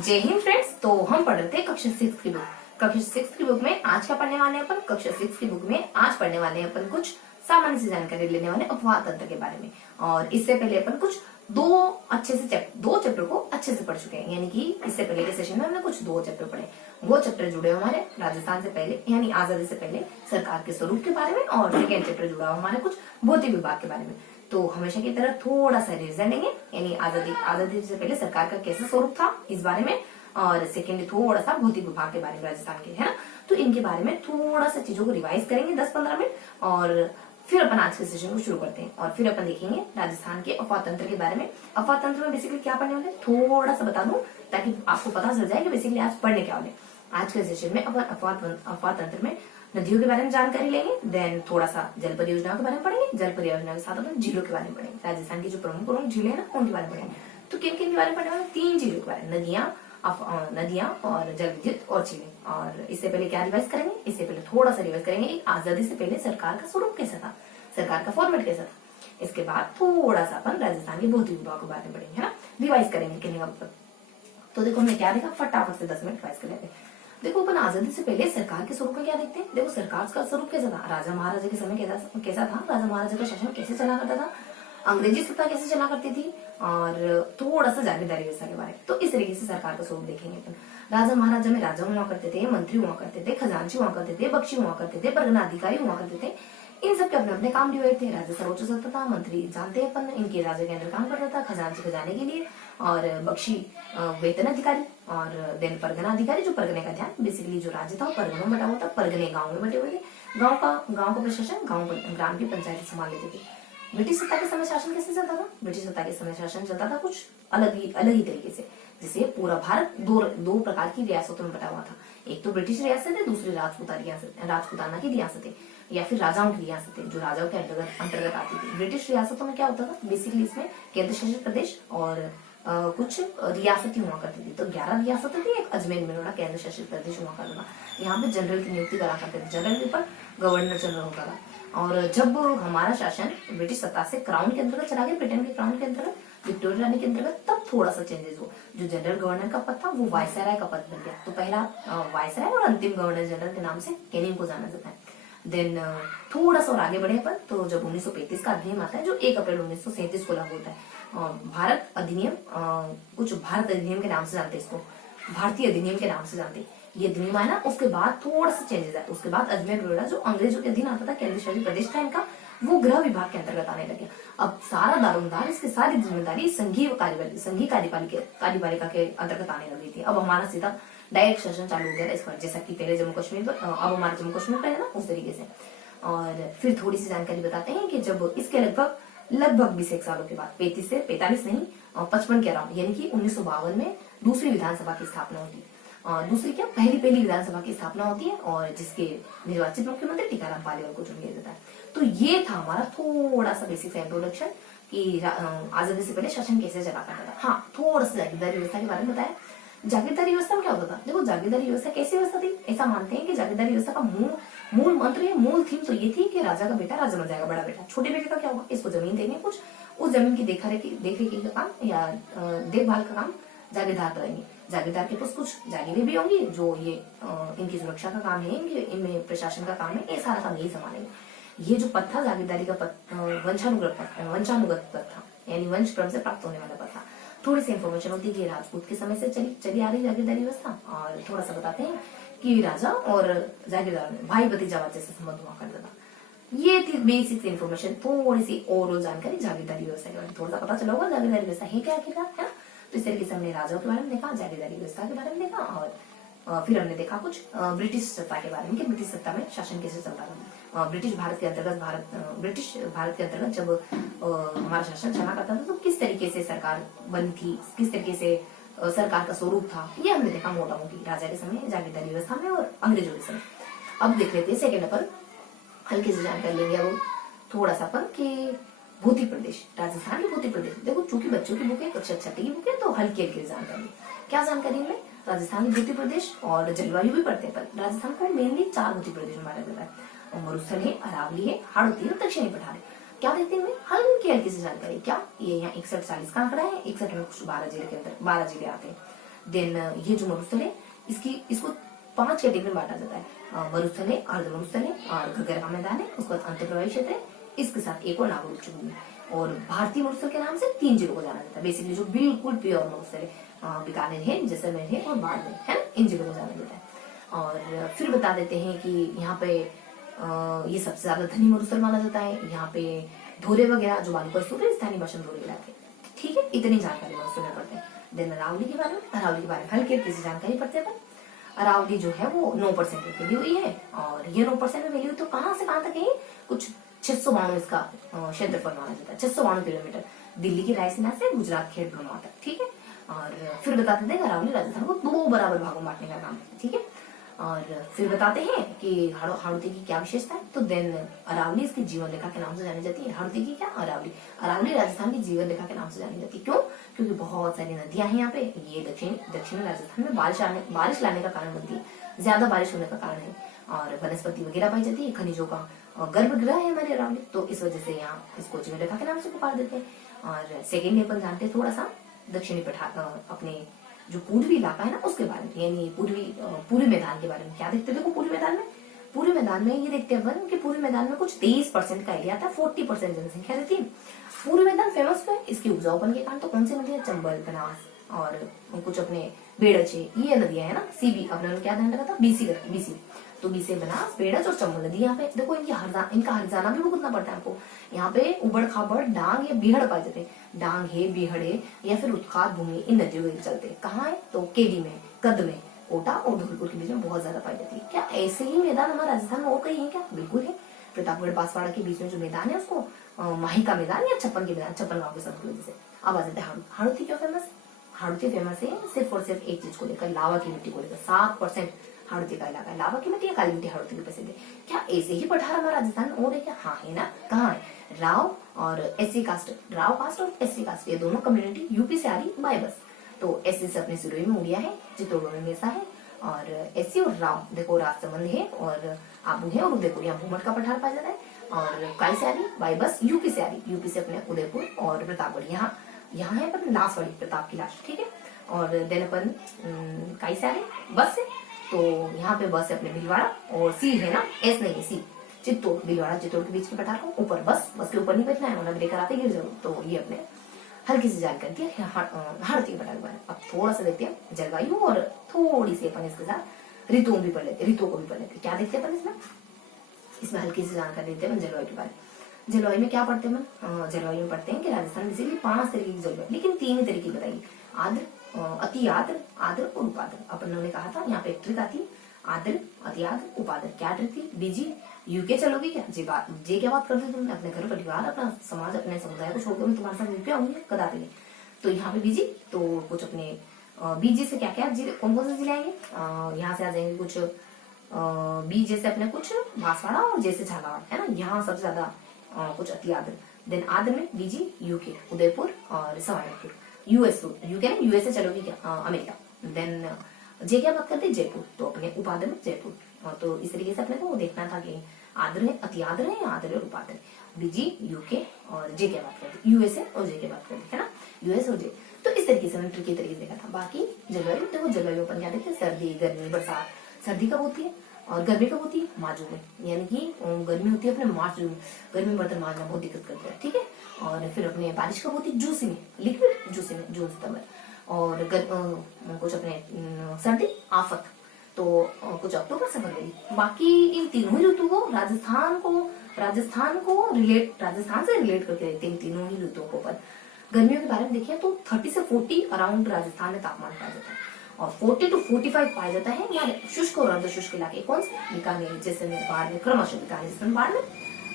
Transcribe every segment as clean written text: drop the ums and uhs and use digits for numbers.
जय हिंद फ्रेंड्स। तो हम पढ़ रहे थे कक्षा 6 की बुक। कक्षा 6 की बुक में आज क्या पढ़ने वाले हैं अपन? कक्षा 6 की बुक में आज पढ़ने वाले हैं अपन कुछ सामान्य सी जानकारी लेने वाले अपवाद तंत्र के बारे में। और इससे पहले अपन कुछ दो चैप्टर को अच्छे से पढ़ चुके हैं, यानी कि इससे पहले के सेशन में हमने कुछ 2 चैप्टर पढ़े। वो चैप्टर जुड़े हमारे राजस्थान से पहले यानी आजादी से पहले सरकार के स्वरूप के बारे में, और सेकेंड चैप्टर जुड़ा हमारे कुछ भौतिक विभाग के बारे में। तो हमेशा की तरह थोड़ा सा रिवीजन लेंगे, यानी आजादी से पहले सरकार का कैसा स्वरूप था इस बारे में, और सेकेंडली थोड़ा सा भौतिक विभाग के बारे में राजस्थान के, है ना। तो इनके बारे में थोड़ा सा चीजों को रिवाइज करेंगे 10-15 मिनट, और फिर अपन आज के सेशन को शुरू करते हैं। और फिर अपन देखेंगे राजस्थान के अपवाद तंत्र के बारे में। अपवाद तंत्र में बेसिकली क्या पढ़ने वाले थोड़ा सा बता दूं, ताकि आपको पता चल जाए कि बेसिकली आज पढ़ने क्या वाले। आज के सेशन में अपन अपवाद तंत्र में नदियों के बारे में जानकारी लेंगे, देन थोड़ा सा जल परियोजनाओं के बारे में पढ़ेंगे, जल परियोजना के साथ अपन झीलों के बारे में पढ़ेंगे। राजस्थान की जो प्रमुख झीलें हैं ना, उनके बारे में पढ़ेंगे। तो किन किन के बारे में पढ़ने वाले? 3 झीलों के बारे में, नदियां और जल विद्युत और झीलें। और इससे पहले क्या रिवाइज करेंगे? इससे पहले थोड़ा सा रिवाइज करेंगे आजादी से पहले सरकार का स्वरूप कैसा था, सरकार का फॉर्मेट कैसा था। इसके बाद थोड़ा सा अपन राजस्थान के भौतिक विभाग के बारे में पढ़ेंगे, है ना। रिवाइज करेंगे कहने का मतलब। तो देखो हमने क्या देखा, फटाफट से 10 मिनट रिवाइज कर लेते हैं। देखो अपन आजादी से पहले सरकार के स्वरूप का क्या देखते हैं। देखो सरकार का स्वरूप कैसा था, राजा महाराजा के समय कैसा था, राजा महाराजा का शासन कैसे चला करता था, अंग्रेजी सत्ता कैसे चला करती थी, और थोड़ा सा जागीरदारी व्यवस्था के बारे में। तो इस तरीके से सरकार का स्वरूप देखेंगे अपन। राजा महाराजा में राजा हुआ करते थे, मंत्री हुआ करते थे, खजांची हुआ करते थे, बख्शी हुआ करते थे, परगना अधिकारी हुआ करते थे। इन सब के अपने अपने काम डिवाइड थे। राजा सर्वोच्च सत्ता था, मंत्री जानते हैं अपन इनके राजा के अंदर काम करता था, खजांची खजाने के लिए, और बख्शी वेतन अधिकारी, और देन परगना अधिकारी जो परगने का ध्यान, बेसिकली जो राज्य था वो परगनों में बटा हुआ था, परगने गांव में बटे हुए थे। गांव का प्रशासन ग्राम की पंचायत संभाल लेते थे। ब्रिटिश सत्ता के समय शासन कैसे चलता था? ब्रिटिश सत्ता के समय शासन चलता था कुछ अलग ही तरीके से। जैसे पूरा भारत दो प्रकार की रियासतों में बटा हुआ था। एक तो ब्रिटिश रियासत है, दूसरी राजपुताना की रियासतें या फिर राजाओं की रियासतें, जो राजाओं के अंतर्गत आती थी। ब्रिटिश रियासतों में क्या होता था, बेसिकली इसमें केंद्र शासित प्रदेश और कुछ रियासतें हुआ करती थी। तो 11 रियासतें थी, एक अजमेर मेरठ केंद्र शासित प्रदेश हुआ करता था। यहाँ पे जनरल की नियुक्ति करा करते थे, जनरल के ऊपर गवर्नर जनरल होता था। और जब हमारा शासन ब्रिटिश सत्ता से क्राउन के अंतर्गत चला गया, ब्रिटेन के क्राउन के अंतर्गत, विक्टोरिया रानी के अंतर्गत, तब थोड़ा सा चेंजेस हुआ। जो जनरल गवर्नर का पद था वो वायसराय का पद बन गया। तो पहला वायसराय और अंतिम गवर्नर जनरल के नाम से कैनिंग को जाना जाता है। देन थोड़ा सा और आगे बढ़े अपन, तो जब 1935 का अधिनियम आता है, जो 1 अप्रैल 1937 को लागू होता है, भारत अधिनियम, कुछ भारत अधिनियम के नाम से जानते हैं इसको, भारतीय अधिनियम के नाम से जानते हैं। ये अधिनियम आया ना, उसके बाद थोड़ा सा चेंजेस आया। उसके बाद अजमेर मेरठ जो अंग्रेजों के अधीन आता था, केंद्र शासित प्रदेश था इनका, वो गृह विभाग के अंतर्गत आने लगे। अब सारा दारोमदार, इसकी सारी जिम्मेदारी संघीय कार्यपालिका के अंतर्गत आने लगी थी। अब हमारा सीधा डायरेक्ट शासन चालू हो गया इस पर, जैसा कि पहले जम्मू कश्मीर पर, अब हमारा जम्मू कश्मीर पर है ना, उस तरीके से। और फिर थोड़ी सी जानकारी बताते हैं कि जब इसके लगभग 21 सालों के बाद, 35 से 45 नहीं, 55 के अराउंड, यानी कि 1952 में दूसरी विधानसभा की स्थापना होती है। और दूसरी क्या, पहली विधानसभा की स्थापना होती है, और जिसके निर्वाचित मुख्यमंत्री टीकाराम पालीवाल को चुन लिया जाता है। तो ये था हमारा थोड़ा सा बेसिक सा इंट्रोडक्शन कि आजादी से पहले शासन कैसे चला करता था। हाँ, थोड़ा सा जागीरदारी व्यवस्था के बारे में बताया। जागीरदारी व्यवस्था में क्या होता था? देखो, जागीरदारी व्यवस्था कैसी व्यवस्था थी? ऐसा मानते हैं कि जागीरदारी व्यवस्था का मूल मंत्र या मूल थीम तो ये थी कि राजा का बेटा राजा बन जाएगा, बड़ा बेटा। छोटे बेटे का क्या होगा? इसको जमीन देंगे, कुछ उस जमीन की देखरेख का काम या देखभाल का काम जागीरदार करेंगे। जागीरदार के पास कुछ जागीरें भी होंगी, जो ये इनकी सुरक्षा का काम है, इनमें प्रशासन का काम है, ये सारा काम यही संभालेंगे। ये जो पद था जागीरदारी का पद, वंशानुगत पद था, यानी वंश क्रम से प्राप्त होने वाला पद था। थोड़ी सी इन्फॉर्मेशन होती है कि राजपूत के समय से चली आ रही जागीरदारी व्यवस्था। और थोड़ा सा बताते हैं कि राजा और जागीरदार में भाई भतीजावाद जैसे संबंध हुआ करता था। ये थी बेसिक इन्फॉर्मेशन, थोड़ी सी ओवरऑल जानकारी जागीरदारी व्यवस्था के बारे में। थोड़ा सा पता चला होगा जागीरदारी व्यवस्था है क्या, है ना। तो इस तरीके से हमने राजाओं के बारे में देखा, जागीरदारी व्यवस्था के बारे में देखा, और फिर हमने देखा कुछ ब्रिटिश सत्ता के बारे में कि ब्रिटिश सत्ता में शासन कैसे चलता था। ब्रिटिश भारत के अंतर्गत जब हमारा शासन चला करता था, तो किस तरीके से सरकार बनी थी, किस तरीके से सरकार का स्वरूप था, ये हमने देखा मोटा मोटी राजा के समय, जागीरदारी व्यवस्था में, और अंग्रेजों के समय। अब देख लेते हैं सेकेंड अपन, हल्की से जानकारी लेंगे अब थोड़ा सा अपन कि भौतिक प्रदेश, राजस्थान के भौतिक प्रदेश। देखो, चूंकि बच्चों की बुक है, कक्षा 6 की बुक है, तो हल्की जानकारी। क्या जानकारी में? राजस्थान के भौतिक प्रदेश और जलवायु भी पढ़ते हैं। पर राजस्थान को मेनली 4 भौतिक प्रदेश में बांटा जाता है, मरुस्थल है, अरावली है, हाड़ौती है और दक्षिणी पठार है। क्या देखते हैं हल्की से जानकारी। क्या ये यहाँ 61-40 का आंकड़ा है, 61 में कुछ 12 जिले आते हैं। देन ये जो मरुस्थल है इसको 5 कैटेगरी में बांटा जाता है। मरुस्थल है, अर्ध मरुस्थल है और घग्गर का मैदान है, उसके बाद अंतःप्रवाही क्षेत्र है, इसके साथ एक और नागौर उच्च भूमि। और भारतीय मरुस्थल के नाम से 3 जिलों को जाना जाता है। बेसिकली जो बिल्कुल प्योर मरुस्थल है, बीकानेर है, जैसलमेर है और बाड़मेर है, इन जिलों को जाना जाता है। और फिर बता देते हैं कि यहाँ पे ये सबसे ज्यादा धनी मरुस्थल माना जाता है। यहाँ पे धोरे वगैरह जो बालू का स्तूप है, स्थानीय भाषा में धोरे इलाके। ठीक है, इतनी जानकारी मरुस्थल में पढ़ते हैं। देन अरावली के बारे में हल्की हल्की सी जानकारी पढ़ते हैं। अरावली जो है वो 9% में फैली हुई है, और ये 9% में फैली हुई तो कहाँ से कहाँ तक है, कुछ 692 इसका क्षेत्रफल माना जाता है, 692 किलोमीटर, दिल्ली की रायसीना से गुजरात खेड़ भ्रमण तक। ठीक है, और फिर बताते थे अरावली राजस्थान को 2 बराबर भागों में बांटने का काम है। ठीक है, और फिर बताते हैं कि हाड़ौती की क्या विशेषता है। तो देन अरावली इसकी जीवन रेखा के नाम से जानी जाती है। हाड़ौती की क्या, अरावली राजस्थान की जीवन रेखा के नाम से जानी जाती है। क्यों? क्योंकि बहुत सारी नदियां हैं यहाँ पे। ये दक्षिणी राजस्थान में बारिश लाने का कारण बनती है, ज्यादा बारिश होने का कारण है, और वनस्पति वगैरह पाई जाती है, खनिजों का गर्भगृह है हमारे अरावली, तो इस वजह से यहाँ इसको जीवन रेखा के नाम से पुकार देते हैं। और सेकेंड अपन जानते हैं थोड़ा सा दक्षिणी पठार, अपने जो पूर्वी इलाका है ना उसके बारे में, यानी पूर्वी मैदान के बारे में। क्या देखते देखो पूर्वी मैदान में ये देखते हैं अपन कि पूर्वी मैदान में कुछ 23% का एरिया था, 40% जनसंख्या रहती है। पूर्वी मैदान फेमस है इसकी उपजाऊपन के कारण। तो कौन सी नदी है, चंबल, बनास और कुछ अपने बेड़च है, ये नदियां है ना। सीबी अपने क्या ध्यान रखा था, बीसी। तो बीसी, बनास, बेड़च और चंबल नदी यहाँ पे देखो। इनका हरजाना भी भुगतना पड़ता है आपको। यहाँ पे उबड़ खाबड़ डांग या बीहड़ पाए जाते हैं। डांग है, बीहड़ है या फिर उत्खात भूमि इन नदियों के चलते कहाँ है, तो केडी में, कद में, कोटा और धौलपुर के बीच में बहुत ज्यादा पाई जाती है। क्या ऐसे ही मैदान हमारे राजस्थान में और कहीं है क्या? बिल्कुल है। प्रतापगढ़ बांसवाड़ा के बीच में जो मैदान है उसको माही का मैदान या छप्पन के मैदान, छप्पन गाँव के संत की वजह से। अब आ जाते हैं हाड़ौती। क्यों फेमस है? हाड़ौती फेमस है सिर्फ और सिर्फ एक चीज को लेकर, लावा की मिट्टी को लेकर। 7% हाड़ौती का इलाका है, लावा की मिट्टी या काली मिट्टी हाड़ौती की प्रसिद्ध है। क्या ऐसे ही पठार हमारा राजस्थान और है क्या? हाँ है ना। कहाँ है? राव और एससी कास्ट, राव कास्ट और एससी कास्ट, ये दोनों कम्युनिटी यूपी से आ रही बाय बस। तो एससी से अपने सिरोही में उड़िया है, चित्तौड़ में मेसा है, और एससी और राव देखो राजसमंद है और आबू है और उदयपुर, यहाँ भूमट का पठार पाया जाता है। और काई से आ रही बाय बस यूपी से आ रही, यूपी से अपने उदयपुर और प्रतापगढ़, यहाँ है अपन लाश वाली, प्रताप की लाश। ठीक है, और देन अपन काई से आ रही बस से, तो यहाँ पे बस है अपने भीलवाड़ा, और सी है ना, एस नहीं है सी, चित्तौड़, भीलवाड़ा चित्तौड़ के बीच के पठार को ऊपर बस के ऊपर नहीं बैठना है, वरना ब्रेकर आते गिर जाओ। तो ये अपने हल्की सी जानकारी दी है हाड़ौती के पठार के बारे में। अब थोड़ा सा देखते हैं जलवायु, और थोड़ी सी अपन इसके साथ ऋतुओं को भी पढ़ लेते। क्या देखते हैं अपन इसमें हल्की सी जानकारी देते हैं जलवायु के बारे में। जलवायु में क्या पढ़ते हैं हम? जलवायु में पढ़ते हैं कि राजस्थान में बेसिकली 5 तरीके की जलवायु, लेकिन 3 ही तरीके बताइए, आर्द्र, अति आर्द्र, आर्द्र और उपाद्र। अपन ने कहा था यहाँ पे एक ट्रिक आती, आर्द्र, अति आर्द्र, उपाद्र। क्या ट्रिक थी? बीजी यूके चलोगी क्या? जी क्या बात करते तुमने? अपने घर परिवार, अपना समाज, अपने समुदाय को छोड़कर मैं तुम्हारे साथ यूके आऊंगी कदापि नहीं। तो यहाँ पे बीजी, तो कुछ अपने बीजी से क्या क्या जिले, कौन कौन से जिले आएंगे? यहाँ से आ जाएंगे कुछ बी जैसे अपने कुछ बांसवाड़ा, और जैसे झालावाड़ है ना, यहाँ सबसे ज्यादा कुछ अति आर्द्र। देन आर्द्र में बीजी, यूके, उदयपुर और सवाईमाधोपुर। यूके में यूएसए चलोगी क्या? अमेरिका। देन जे क्या बात करते हैं? जयपुर। तो अपने उपाद्र में जयपुर। तो इस तरीके से अपने को देखना था कि आर्द्र है, अति आर्द्र है, आर्द्र और उपाद्र, बीजी, यूके और जे क्या बात करते, यूएसए और जे क्या बात करते है ना, यूएस और जे। तो इस तरीके से मैंने ट्रिकी तरीके से देखा था। बाकी जलवायु देखो, जलवायु अपन क्या देखते हैं? सर्दी, गर्मी, बरसात। सर्दी कब होती है और गर्मी कब होती है? मार्च जून में, यानी कि गर्मी होती है अपने मार्च जून, गर्मी बर्तन मार्च में बहुत दिक्कत करते हैं। ठीक है, और फिर अपने बारिश कब होती है? जूसी में, लिक्विड जूसी में, जून सितंबर। और कुछ अपने सर्दी, आफत, तो कुछ अक्टूबर से फरवरी। बाकी इन तीनों ही ऋतु को राजस्थान से रिलेट करके देखते हैं, इन तीनों ही ऋतुओं को। पर गर्मियों के बारे में देखिए तो 30 से 40 अराउंड राजस्थान में तापमान पाया जाता है, और 40 to 45 पाया जाता है हमारे शुष्क और अर्ध शुष्क इलाके। कौन से? बीकानेर, जैसलमेर, बाड़मेर, क्रमशः बीकानेर, जैसलमेर, बाड़मेर,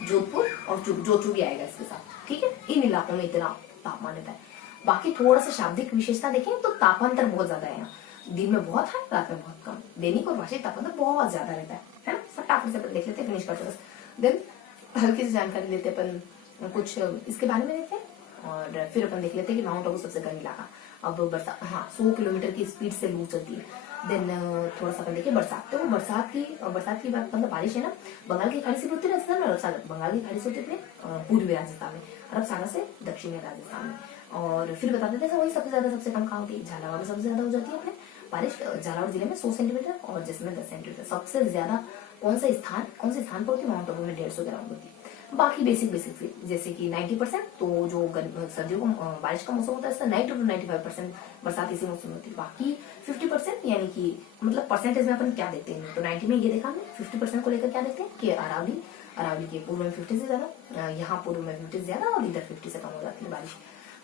जोधपुर और जोधपुर भी आएगा इसके साथ। ठीक है, इन इलाकों में इतना तापमान रहता है। बाकी थोड़ा सा शाब्दिक विशेषता देखें तो तापांतर बहुत ज्यादा है यहाँ, दिन में बहुत है, रात में बहुत कम। दैनिक और वार्षिक तापमान बहुत ज्यादा रहता है ना। फटाफट से देख लेते हैं, फिनिश करते हैं। देन हल्की सी जानकारी लेते अपन कुछ इसके बारे में देखते हैं, और फिर अपन देख लेते हैं कि माउंट आबू सबसे गर्म इलाका। अब बरसात, हाँ 100 किलोमीटर की स्पीड से लू चलती है। देन थोड़ा सा अपन देखिए बरसात। तो बरसात की बात, मतलब बारिश है ना, बंगाल की खाड़ी से होती है राजस्थान में, अरब सागर, बंगाल की खाड़ी से होती है पूर्वी राजस्थान में, अरब सागर से दक्षिणी राजस्थान में, और फिर बता देते हैं वही सबसे ज्यादा सबसे कम कहाँ होती है, झालावाड़ में सबसे ज्यादा हो जाती है अपने बारिश। झालावाड़ जिले में 100 सेंटीमीटर और जैसलमेर 10 सेंटीमीटर। सबसे ज्यादा कौन से स्थान पर होती है? माउंट आबू में 150 ग्राम होती है। बाकी बेसिक जैसे कि 90%, तो जो सर्दियों को बारिश का मौसम होता है इसका 90 to 95% बरसात इसी मौसम में होती है। बाकी 50% यानी कि मतलब परसेंटेज में अपन क्या देखते हैं, तो 90 में ये देखा हमने 50% को लेकर क्या देखते हैं कि अरावली के पूर्व में 50 से ज्यादा, यहाँ पूर्व में 50 से ज्यादा और इधर 50 से कम हो जाती है बारिश।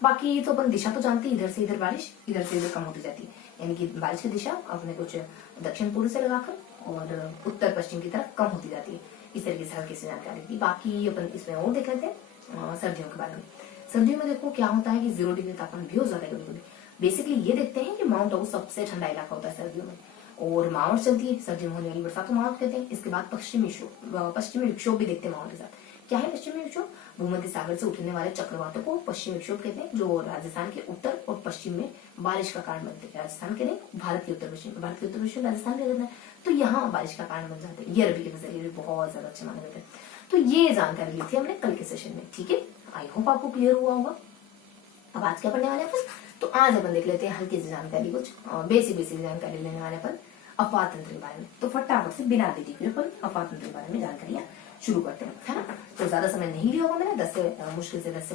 बाकी तो अपन दिशा तो जानते हैं, इधर से इधर बारिश, इधर से इधर कम होती जाती है, यानी कि बारिश की दिशा अपने कुछ दक्षिण पूर्व से लगाकर और उत्तर पश्चिम की तरफ कम होती जाती है। इस तरीके से हल्की सी जानकारी थी। बाकी अपन इसमें और देख लेते हैं सर्दियों के बारे में। सर्दियों में देखो क्या होता है कि 0 डिग्री तापमान भी हो जाता है कभी कभी। बेसिकली ये देखते हैं कि माउंट आबू सबसे ठंडा इलाका होता है सर्दियों में, और मावट चलती है सर्दियों में होने वाली बरसात को मावट कहते हैं। इसके बाद पश्चिमी विक्षोभ भी देखते हैं मावट के साथ। क्या है पश्चिमी विक्षोभ? भूमध्य सागर से उठने वाले चक्रवातों को पश्चिमी विक्षोभ कहते हैं, जो राजस्थान के उत्तर और पश्चिम में बारिश का कारण बनते हैं। राजस्थान के नहीं, भारत के उत्तर पश्चिम राजस्थान के रहता है, तो यहाँ बारिश का कारण बन जाते हैं। ये रबी के नजरिए भी बहुत ज्यादा अच्छे माने जाते हैं। तो ये जानकारी ली थी हमने कल के सेशन में, ठीक है। आई होप आपको क्लियर हुआ होगा। अब आज क्या पढ़ने वाले अपन? तो आज अपन देख लेते हैं हल्की सी जानकारी, कुछ बेसिक जानकारी लेने वाले अपन अफवाह तंत्र के बारे में। तो फटाफट से बिना देरी के अपन अफवाह तंत्र के बारे में जानकारियां शुरू करते हैं, है ना। तो ज्यादा समय नहीं लिया होगा मैंने, 10 से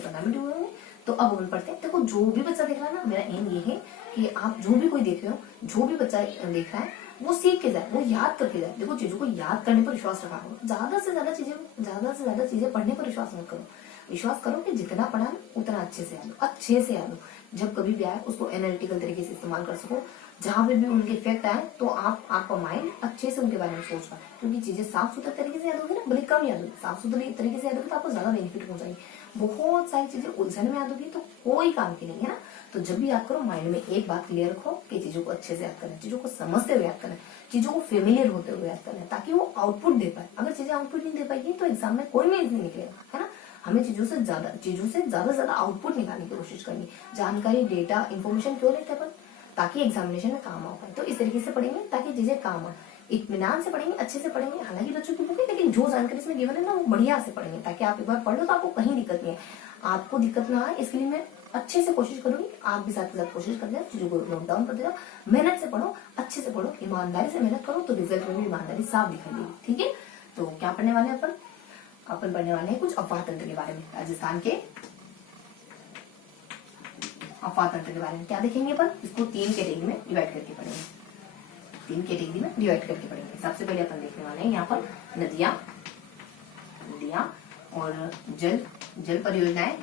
15 मिनट हुए होंगे। तो अब अपन पढ़ते हैं। देखो जो भी बच्चा देख रहा है ना, मेरा एम ये है कि आप जो भी कोई देख रहे हो, जो भी बच्चा देख रहा है वो सीख के जाए, वो याद करके जाए। देखो चीजों को याद करने पर विश्वास रखा करो, ज्यादा से ज्यादा चीजें पढ़ने पर विश्वास मत करो। विश्वास करो कि जितना पढ़ा उतना अच्छे से याद हो। जब कभी भी आए उसको एनालिटिकल तरीके से इस्तेमाल कर सको। जहां पे भी उनके इफेक्ट आए तो आपका माइंड अच्छे से उनके बारे में सोच पाए, क्योंकि चीजें साफ सुथरे तरीके से याद होगी ना, भले कम याद होगी, साफ सुथरे तरीके से याद होगी तो आपको ज्यादा बेनिफिट हो जाएगी। बहुत सारी चीजें उलझन में याद होगी तो कोई काम की नहीं है ना। तो जब भी याद करो माइंड में एक बात क्लियर रखो कि चीजों को अच्छे से याद करना, चीजों को समझते हुए याद करना, चीजों को फेमिलियर होते हुए याद करना, ताकि वो आउटपुट दे पाए। अगर चीजें आउटपुट नहीं दे पाएगी तो एग्जाम में कोई नहीं निकलेगा, है ना। हमें चीजों से ज्यादा आउटपुट निकालने की कोशिश करनी। जानकारी, डेटा, इन्फॉर्मेशन क्यों लेते हैं अपन? ताकि एग्जामिनेशन में काम आ पाए। तो इस तरीके से पढ़ेंगे ताकि चीजें काम आए, इत्मीनान से पढ़ेंगे, अच्छे से पढ़ेंगे। हालांकि बच्चों की बुक है, लेकिन जो जानकारी इसमें गिवन है ना वो बढ़िया से पढ़ेंगे, ताकि आप एक बार पढ़ लो तो आपको कहीं दिक्कत नहीं है। आपको दिक्कत ना आए इसके लिए मैं अच्छे से कोशिश करूंगी। आप भी साथ के साथ कोशिश कर देना, चीजों को नोट डाउन कर देना, मेहनत से पढ़ो, अच्छे से पढ़ो, ईमानदारी से मेहनत करो, तो रिजल्ट में भी ईमानदारी साफ दिखाई देगी, ठीक है। तो क्या पढ़ने वाले हैं अपन पढ़ने वाले हैं कुछ अफवाह तंत्र के बारे में। राजस्थान के अफवाह तंत्र के बारे में क्या देखेंगे अपन? इसको 3 कैटेगरी में डिवाइड करके पढ़ेंगे। 3 कैटेगरी में डिवाइड करके पढ़ेंगे। सबसे पहले अपन देखने वाले हैं यहाँ पर नदियां और जल परियोजनाएं।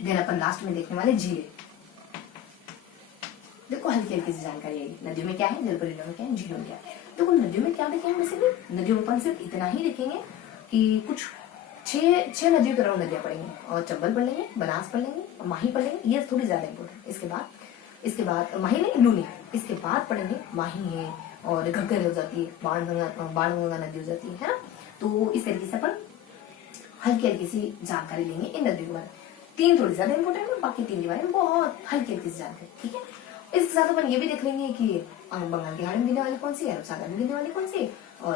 देन अपन लास्ट में देखने वाले झीलें। देखो हल्की सी जानकारी आएगी। नदियों में क्या है, जल परियोजना में क्या है, झीलों में क्या है। देखो नदियों में क्या देखेंगे, बेसिकली नदियों में अपन सिर्फ इतना ही देखेंगे कि कुछ 6 नदियों के नाम नदियां पढ़ेंगे, और चंबल पढ़ लेंगे, बनास पढ़ लेंगे, और माही पढ़ लेंगे। ये थोड़ी ज्यादा इंपोर्टेंट। इसके बाद माही नहीं, लूनी। इसके बाद पढ़ेंगे माही है और घग्गर हो जाती है, बाणगंगा नदी हो जाती है ना। तो इस तरीके से अपन हल्की सी जानकारी लेंगे इन नदियों के बारे में। 3 थोड़ी ज्यादा इंपोर्टेंट है, बाकी 3 के बारे में बहुत हल्की सी जानकारी, ठीक है। इसके साथ अपन ये भी देख लेंगे कि बंगाल की खाड़ी में गिरने वाली कौन सी है, अरब सागर में गिरने वाली कौन सी है, और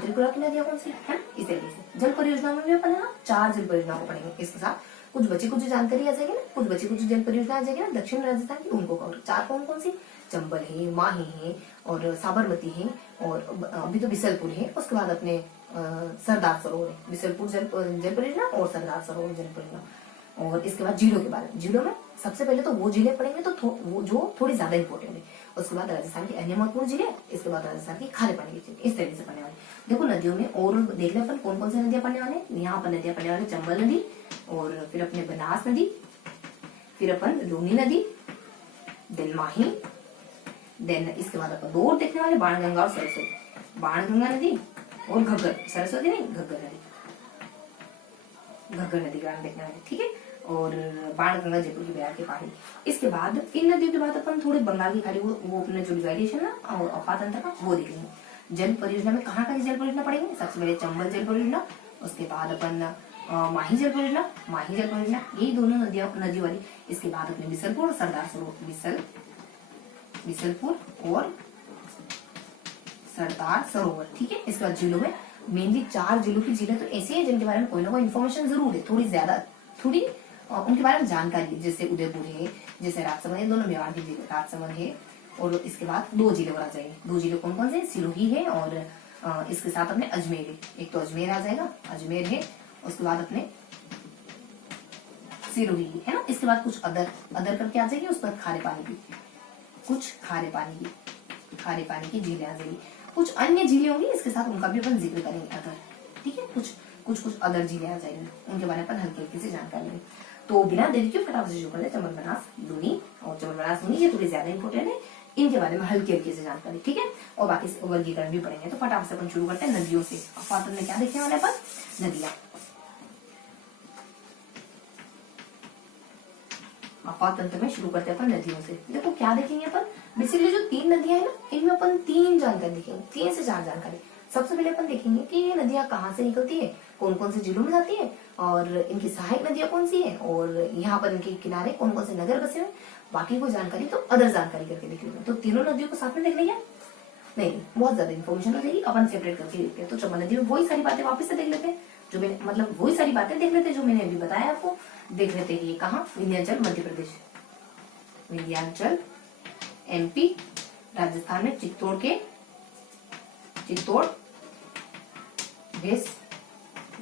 त्रिपुरा की नदियां कौन सी है। इस तरीके से जल परियोजना में भी अपन 4 जल परियोजना को पढ़ेंगे। इसके साथ कुछ कुछ जानकारी आ जाएगी ना, कुछ जल परियोजना आ जाएगी ना दक्षिण राजस्थान की, उनको कवर। 4 कौन सी? चंबल है, माही है और साबरमती है, और अभी तो बिसलपुर है। उसके बाद अपने सरदार सरोवर है, बिसलपुर जल परियोजना और सरदार सरोवर जल परियोजना। और इसके बाद झीलों के बारे में, झीलों में सबसे पहले तो वो झीलें पढ़ेंगे तो वो जो थोड़ी ज्यादा इंपोर्टेंट है। उसके बाद राजस्थान की अन्य महत्वपूर्ण झीलें, इसके बाद राजस्थान की खारे पानी की झील। इस तरीके से पढ़ने वाले। देखो नदियों में और देख ले अपन कौन सी नदियां पढ़ने वाले। यहाँ पर नदियां पढ़ने वाले चंबल नदी, और फिर अपने बनास नदी, फिर अपन लूनी नदी, देन माही, देन इसके बाद अपन 2 देखने वाले बाणगंगा और सरस्वती। बाणगंगा नदी और घग्गर, सरस्वती नहीं, घग्गर नदी के बारे में देखने वाले, ठीक है। और बाणगंगा जयपुर की बिहार की पहाड़ी। इसके बाद इन नदियों के बाद अपन थोड़े बंगाल की खाड़ी, वो अपने जो डिवाइडेशन ना और अफवाह तंत्र का वो देखेंगे। जल परियोजना में कहाँ जल परियोजना पढ़ेंगे? सबसे पहले चंबल जल परियोजना, उसके बाद अपन माही जल परियोजना, यही दोनों नदी वाली। इसके बाद अपने बिसलपुर और सरदार सरोवर, बिसलपुर और सरदार सरोवर, ठीक है। इसके बाद झीलों में मेनली 4 जिलों की जिले तो ऐसी है जिनके बारे में कोई ना कोई इन्फॉर्मेशन जरूर है, थोड़ी ज्यादा, थोड़ी उनके बारे में जानकारी है। जैसे उदयपुर है, जैसे राजसमंद है, दोनों मेवाड़ के जिले, राजसमंद है और इसके बाद 2 जिले और आ जाएंगे। 2 जिले कौन कौन से? सिरोही है और इसके साथ अपने अजमेर है। एक तो अजमेर आ जाएगा, अजमेर है, उसके बाद अपने सिरोही है ना। इसके बाद कुछ अदर करके आ जाएगी, उसके बाद खारे पानी की, कुछ खारे पानी की झीलें आ जाएगी। कुछ अन्य झीलें होंगी, इसके साथ उनका भी अपन जिक्र करेंगे अदर, ठीक है। कुछ अदर झीलें आ जाएंगी, उनके बारे में अपन हल्की हल्की से जानकारी लेंगे। तो बिना देरी के फटाफट से शुरू कर ले। चंबल बनास लूनी और चंबल बनास लूनी, ये थोड़ी ज्यादा इंपॉर्टेंट है, इनके बारे में हल्की हल्की से जानकारी, ठीक है। और बाकी वर्गीकरण भी पढ़ेंगे। तो फटाफट से अपन शुरू करते हैं नदियों से। अफवातन में क्या देखने वाले अपन? नदियां। अफवाह तंत्र में शुरू करते हैं अपन नदियों से। देखो क्या देखेंगे अपन, बेसिकली जो 3 नदियां है ना, इनमें अपन 3 जानकारी देखेंगे, 3 से 4 जानकारी। सबसे पहले अपन देखेंगे कि ये नदियां कहाँ से निकलती है, कौन कौन से जिलों में जाती है, और इनकी सहायक नदियां कौन सी है, और यहाँ पर इनके किनारे कौन कौन से नगर बसे हुए। बाकी कोई जानकारी तो अदर जानकारी करके देख लेंगे। तो तीनों नदियों को साथ में देख लेंगे? नहीं, बहुत ज्यादा इन्फॉर्मेशन हो जाएगी, अपन सेपरेट करके देखते हैं। तो चंबल नदी में वही सारी बातें वापस से देख लेते हैं, जो मैंने मतलब वही सारी बातें देख लेते हैं जो मैंने अभी बताया आपको। देख लेते हैं ये कहाँ? विंध्याचल मध्य प्रदेश, विंध्याचल एमपी, राजस्थान में चित्तौड़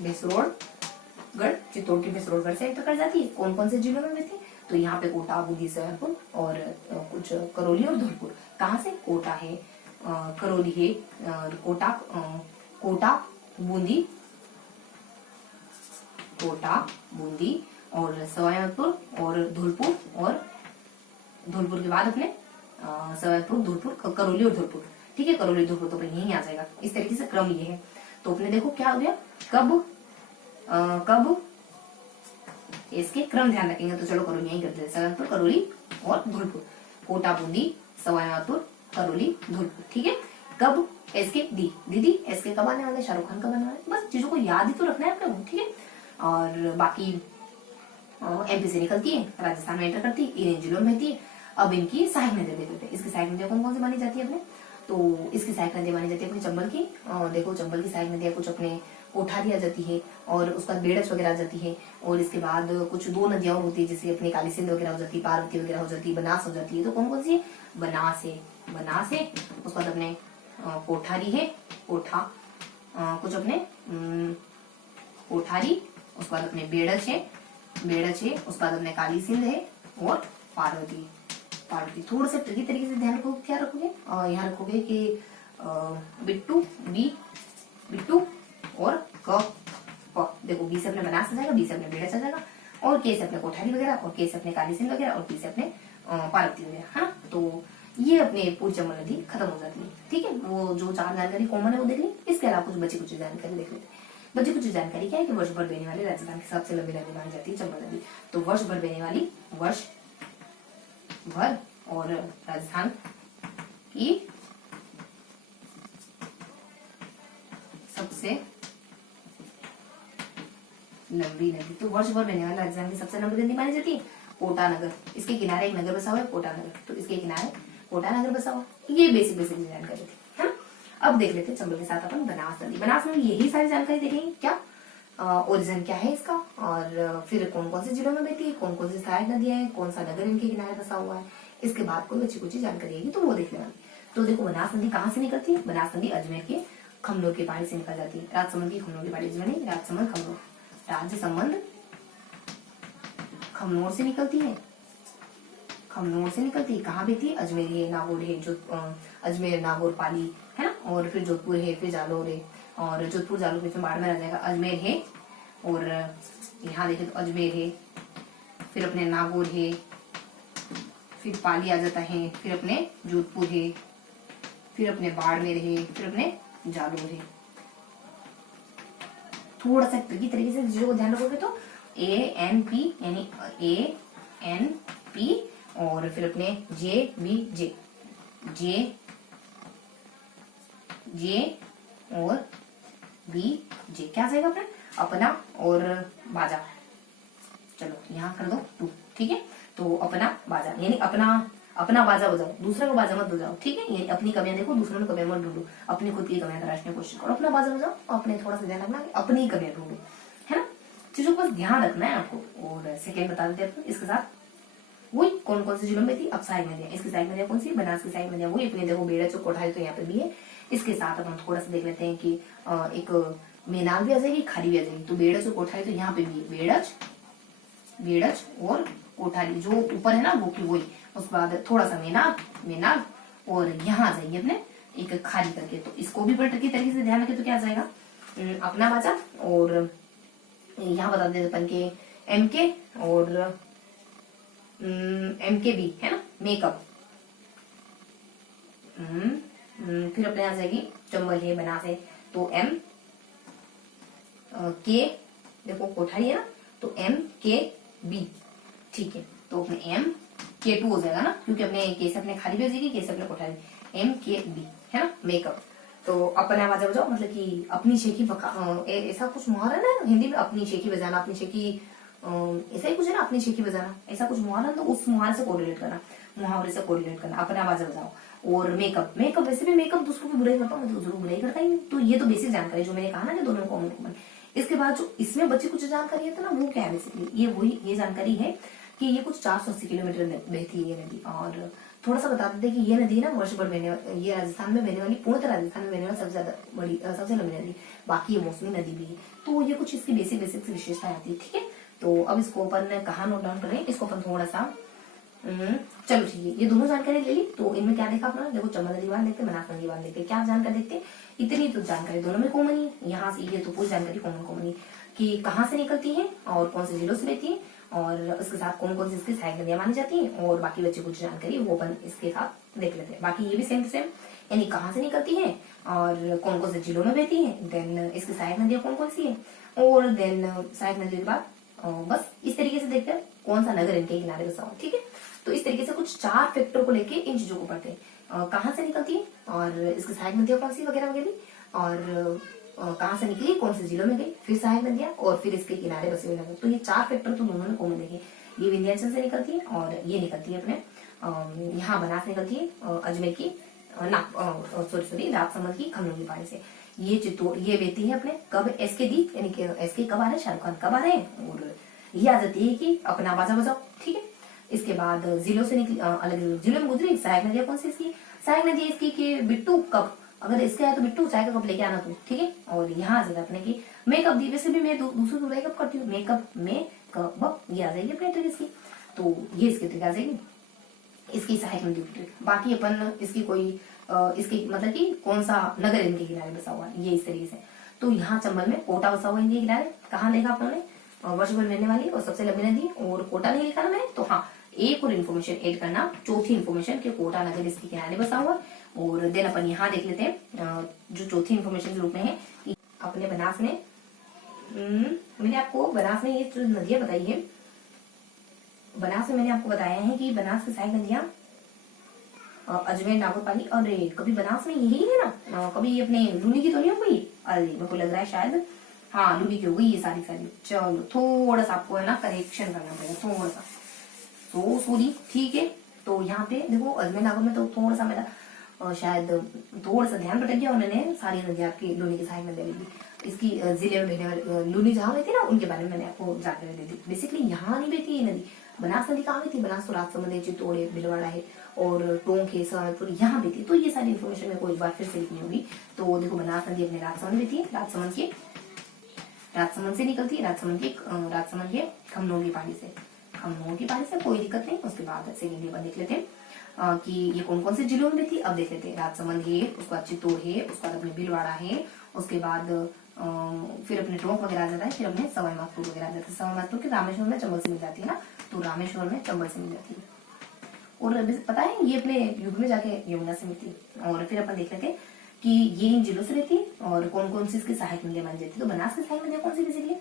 भेसरोडगढ़, चित्तौड़ की भेसरोडगढ़ से एंटर कर जाती है। कौन कौन से जिलों में बहती है? तो यहाँ पे कोटा, बूंदी, सहारनपुर और कुछ करौली और धौलपुर। कहाँ से? कोटा है, करौली है, कोटा बूंदी और सवाईमाधोपुर और धौलपुर, और धौलपुर के बाद अपने सवाईमाधोपुर, धौलपुर, करौली और धौलपुर, ठीक है। करौली धौलपुर तो यही आ जाएगा। इस तरीके से क्रम ये है। तो अपने देखो क्या हो गया, कब इसके क्रम ध्यान रखेंगे। तो चलो करौली यही करते हैं, सवाईमाधोपुर, करौली और धौलपुर, कोटा, बूंदी, सवाईमाधोपुर, करौली, धौलपुर, ठीक है। कब? एसके डी, दीदी एसके कब आने वाले? शाहरुख खान कब आने वाले? बस चीजों को याद ही तो रखना है अपने को, ठीक है। और बाकी एमपी से निकलती है, राजस्थान में एंटर करती है, इन जिलों में रहती है। अब इनकी सहायक नदियां देख लेते हैं। इसकी सहायक नदियां कौन कौन सी मानी जाती है अपने? तो इसकी सहायक नदियां मानी जाती है अपनी चंबल की। देखो चंबल की सहायक नदियां कुछ अपने कोठारी आ जाती है, और उसका बेड़च वगैरह आ जाती है, और इसके बाद कुछ 2 नदियां और होती है, जैसे अपनी काली सिंध वगैरह हो जाती है, पार्वती वगैरह हो जाती है, बनास हो जाती है। तो कौन कौन सी है? बनास है, उसके बाद अपने कोठारी है, कुछ अपने कोठारी, उसके बाद अपने बेड़च है, उसके बाद अपने काली सिंध है, और पार्वती। थोड़ा सा ट्रिकी तरीके से ध्यान रखोगे, क्या रखोगे? यहाँ रखोगे कि बिट्टू और क प। देखो बी से अपने बनास आ जाएगा, बी से अपने बेड़च आ जाएगा, और के से अपने कोठारी वगैरह, और के से अपने काली सिंध वगैरह, और पी से अपने पार्वती वगैरह, है ना। तो ये अपने पूरी चंबल नदी खत्म हो जाती है, ठीक है। वो जो 4 जानकारी कॉमन है वो देख ली। इसके अलावा कुछ बची कुछ जानकारी देख लेते हैं। बची कुछ जानकारी क्या है कि वर्ष भर बहने वाली राजस्थान की सबसे लंबी नदी मानी जाती है चंबल नदी। तो वर्ष भर बहने वाली, वर्ष भर और राजस्थान की सबसे लंबी नदी, तो वर्ष भर बहने वाली राजस्थान की सबसे लंबी नदी मानी जाती है कोटा नगर। इसके किनारे एक नगर बसा हुआ है, कोटा नगर। तो इसके किनारे कोटा नगर बसा हुआ। ये बेसिक जानकारी थी, है ना। अब देख लेते हैं चंबल के साथ अपन बनास नदी। बनास नदी यही सारी जानकारी देखेंगे, क्या ओरिजिन क्या है इसका, और फिर कौन कौन से जिलों में बहती है, कौन कौन सी सहायक नदियां हैं, कौन सा नगर इनके किनारे बसा हुआ है। इसके बाद कोई बच्ची कुछ जानकारी आएगी तो वो देख लेंगे। तो देखो बनास नदी कहाँ से निकलती है? बनास नदी अजमेर के खमनोर की पहाड़ी से निकल जाती है। राजसमंद की खमनोर की पहाड़ी, राजसमंद खमनोर, राजसमंद खमनोर से निकलती है, कहाँ भी थी? अजमेर है, नागौर है, जो अजमेर, नागौर, पाली, है ना, और फिर जोधपुर है, फिर जालोर है, और जोधपुर जालोर फिर बाड़मेर आ जाएगा। अजमेर है, और यहाँ देखे तो अजमेर है, फिर अपने नागौर है, फिर पाली आ जाता है, फिर अपने जोधपुर है, फिर अपने बाड़मेर है, फिर अपने जालोर है। थोड़ा सा ट्रिकी तरीके से चीजों को ध्यान रखोगे तो ANP यानी ANP, और फिर अपने JBJ, J और BJ क्या जाएगा अपने? अपना और बाजा। चलो यहाँ कर दो 2, ठीक है। तो अपना बाजा यानी अपना अपना बाजा बजाओ, दूसरे को बाजा मत बजाओ, ठीक है। ये अपनी कमियां देखो, दूसरों में कमियां मत ढूंढो, अपनी खुद की कमियां तराशने की कोशिश करो। अपना बाजा बजाओ और अपने थोड़ा सा ध्यान रखना कि अपनी ही कमियां ढूंढो, है ना। चीजों को बस ध्यान रखना है आपको। और सेकेंड बता देते हैं इसके साथ वही कौन कौन से जिलों में थी। अब साइड में दिया, इसकी साइड में दिया कौन सी, बनास की साइड में दिया वही अपने देखो बेड़च और कोठारी तो यहाँ पे भी है। इसके साथ अपन थोड़ा सा देख लेते हैं कि एक मेनाल भी आ जाएगी, खारी भी आ जाएगी। तो बेड़च और कोठारी तो यहाँ पे भी है, बेड़च और कोठारी जो ऊपर है ना वो की वही। उसके बाद थोड़ा सा मेनाल और यहाँ आ जाएगी अपने एक खारी करके। तो इसको भी बड़ी तरीके से ध्यान रखें तो क्या आ जाएगा, अपना बाजा। और यहाँ बता देते अपन के एमके और एमके भी है ना, मेकअप। फिर अपने आ जाएगी चंबल है, बनास है, तो एम के देखो कोठारी है ना, तो एम के बी, ठीक है। तो अपने एम के टू हो जाएगा ना, क्योंकि अपने के से अपने खाली भी हो जाएगी, के से अपने कोठारी, एम के बी है ना, मेकअप। तो अपने आवाज बजाओ, मतलब कि अपनी शेखी ऐसा कुछ मुहावरा है ना हिंदी में, अपनी शेखी बजाना, अपनी शेखी ऐसा ही कुछ है ना, अपनी शेखी बजाना, ऐसा कुछ मुहावरा। तो उस मुहावरे से कोरिलेट करना, मुहावरे से कोरिलेट करना, अपने आवाज बजाओ। और मेकअप, वैसे भी मेकअप दूसरों की बुराई करता हूँ, मैं तो जरूर बुराई करता ही। तो ये तो बेसिक जानकारी जो मैंने कहा ना कि दोनों कॉमन। इसके बाद जो इसमें बची कुछ जानकारी है तो ना, वो क्या है बेसिकली, ये जानकारी है कि ये कुछ 480 किलोमीटर बहती है ये नदी। और थोड़ा सा बता देते हैं कि ये नदी ना वर्ष भर बहने, ये राजस्थान में बहने वाली, पूर्णतः राजस्थान में बहने वाली सबसे ज्यादा बड़ी, सबसे लंबी नदी। बाकी ये मौसमी नदी भी है। तो ये कुछ इसकी बेसिक विशेषताएं आती है, ठीक है। तो अब इसको अपन कहाँ नोट डाउन करें, इसको अपन थोड़ा सा चलो ठीक है, ये दोनों जानकारी ले ली। तो इनमें क्या देखा अपना, देखो चंबल नदी बांध देखते, बनास नदी बांध देखते, क्या जानकारी देखते, इतनी तो जानकारी दोनों में कॉमन ही। यहाँ से ये तो पूरी जानकारी कॉमन ही कि कहाँ से निकलती है और कौन से जिलों से बहती है, और उसके साथ कौन कौन सी इसकी सहायक नदियां मानी जाती है। और बाकी बच्चे कुछ जानकारी वो अपन इसके साथ देख लेते हैं। बाकी ये भी सेम टू सेम, यानी कहाँ से निकलती है और कौन कौन से जिलों में बहती है, देन इसकी सहायक नदियां कौन कौन सी है, और देन सहायक नदी के बाद बस इस तरीके से देखते हैं कौन सा नगर इनके किनारे बसा हो, ठीक है। तो इस तरीके से कुछ 4 फैक्टर को लेके इन चीजों को पढ़ते हैं, कहाँ से निकलती है और इसकी सहायक नदियां कौन सी वगैरह वगैरह, और कहाँ से निकली, कौन से जिलों में गई, फिर सहायक नदियां, और फिर इसके किनारे बसे हुए नगर। तो ये 4 फैक्टर तो दोनों ने कॉमन देखे। ये विंध्याचल से निकलती है और ये निकलती है अपने यहाँ बनास निकलती है अजमेर की सॉरी राजसमंद की खमनों की पहाड़ी से। ये चित्तौड़ ये बेहती है अपने कब, एसके दी, यानी कि एसके कब आ रहे हैं, शाहरुख खान कब आ रहे हैं। और ये आ जाती है कि अपना बाजा बजाओ, ठीक है। इसके बाद जिलों से निकली, अलग जिलों में गुजरी सहायक नदियां कौन सी, इसकी सहायक नदी इसकी कि बिट्टू कब, अगर इसके है तो बिट्टू चाय का कप लेके आना तू, ठीक है। और यहाँ आ जाएगा अपने की मेकअप दी, वैसे भी मैं दूसरी बुराई कब करती हूँ, मेकअप में कब, ये आ जाएगी अपने ट्रिक इसकी। तो ये इसकी ट्रिक आ जाएगी, इसकी सहायक नदी की ट्रिक। बाकी अपन इसकी कोई इसकी मतलब कि कौन सा नगर इनके किनारे बसा हुआ है, ये इस तरीके से। तो यहाँ चंबल में कोटा बसा हुआ है इनके किनारे। कहाँ देखा आपने, वर्ष भर बहने वाली और सबसे लंबी नदी, और कोटा नहीं लिखा ना मैंने, तो हाँ एक और इन्फॉर्मेशन ऐड करना, चौथी इन्फॉर्मेशन कि कोटा नगर इसके किनारे बसा हुआ है। और देन अपन यहाँ देख लेते हैं जो चौथी इन्फॉर्मेशन के रूप में है कि अपने बनास में, मैंने आपको बनास में ये जो नदियां बताई है, बनास में मैंने आपको बताया है कि बनास की सहायक नदियां अजमेर नागरपाली, और कभी बनास में यही है ना, कभी अपने लूनी की तो नहीं हो गई, अरे मेरे को लग रहा है शायद हाँ लूनी की हो गई ये सारी। चलो थोड़ा सा आपको है ना करेक्शन करना पड़ेगा, थोड़ा सा, तो सॉरी, ठीक है। तो यहाँ पे देखो अजमेर नागौर में तो थोड़ा सा मेरा शायद थोड़ा सा ध्यान भटक गया, उन्होंने सारी नदियां आपकी लूनी की सहायक नदियां दी, इसकी जिले में बहने वाली लूनी जहाँ में थी ना उनके बारे में मैंने आपको जानकारी दे दी। बेसिकली यहाँ नहीं बहती ये नदी, बनास नदी कहाँ थी, बनास तो राजसमंद है, चित्तौड़ है, भीलवाड़ा है और टोंक है, सवालपुर यहाँ भी थी। तो ये सारी इन्फॉर्मेशन मेरे को एक बार फिर से लिखनी होगी। तो देखो बनास नदी अपने राजसमंद में थी, राजसमंद से निकलती है, राजसमंद के खमनोर की पहाड़ी से, खमनोर की पहाड़ी से कोई दिक्कत नहीं। उसके बाद सेकेंड डे देख लेते हैं कि ये कौन कौन से जिलों में थी। अब देख लेते हैं, राजसमंद है, उसके बाद चित्तौड़ है, उसके बाद अपने भीलवाड़ा है, उसके बाद फिर अपने टोंक वगैरह आ जाता है, फिर अपने सवाई माधोपुर वगैरह आ जाता है। सवाई माधोपुर की रामेश्वर में चंबल से मिल जाती है ना, तो रामेश्वर में चंबल से मिल जाती है। और पता है ये अपने युग में जाके यमुना से मिलती है। और फिर अपन देख लेते हैं कि ये इन जिलों से रहती है और कौन कौन सी इसकी सहायक नदियां मानी जाती है। तो बनास की सहायक नदियां कौन सी बेसिकली,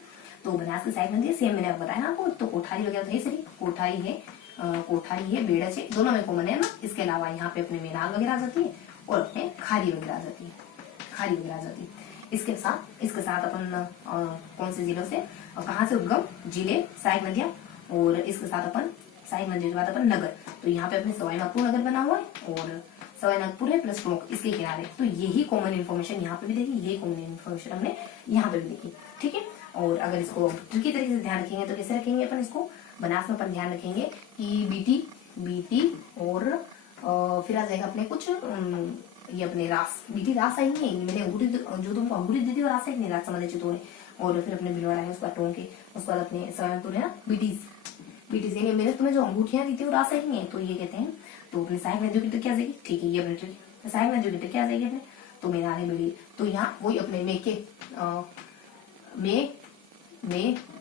तो बनास की सहायक नदी सेम मैंने आपको बताया ना आपको, तो कोठारी वगैरह तो है सही, कोठारी है, बेड़च है, दोनों में कॉमन है ना। इसके अलावा यहाँ पे अपने मेनाल वगैरह आ जाती है और अपने खारी वगैरह आ जाती है, इसके साथ अपन कौन से जिलों से और कहाँ से उद्गम, जिले, सहायक नदियां, और इसके साथ अपन सहायक नदियों के बाद अपन नगर, तो यहाँ पे अपने सवाई माधोपुर नगर बना हुआ है और सवाई नागपुर है प्लस टोंक इसके किनारे, तो यही कॉमन इन्फॉर्मेशन यहाँ पे भी देखी, यही कॉमन इन्फॉर्मेशन हमने यहाँ पे भी देखी। ठीक है, और अगर इसको ट्रिकी तरीके से ध्यान रखेंगे तो कैसे रखेंगे अपन इसको, बनास में अपन ध्यान रखेंगे कि बीटी और फिर आ जाएगा अपने कुछ ये अपने रास, बीटी रास आई नहीं, मैंने अंगूठी जो तुमको अंगूठी दी थी वो रास है नहीं, रास समझे चितौड़ है, और फिर अपने भिलवाड़ा है उसका टोंक है, उसके बाद अपने सवाईपुर है ना बीटीज यानी मैंने तुम्हें जो अंगूठियां दी थी वो रास ही है, तो ये कहते हैं। तो अपने सहायक नदियों की ट्रिक क्या आ जाएगी, ठीक है ये अपने ट्रिक सहायक नदियों की ट्रिक क्या आ जाएगी अपने, तो मेरा आगे मिली, तो यहाँ वही अपने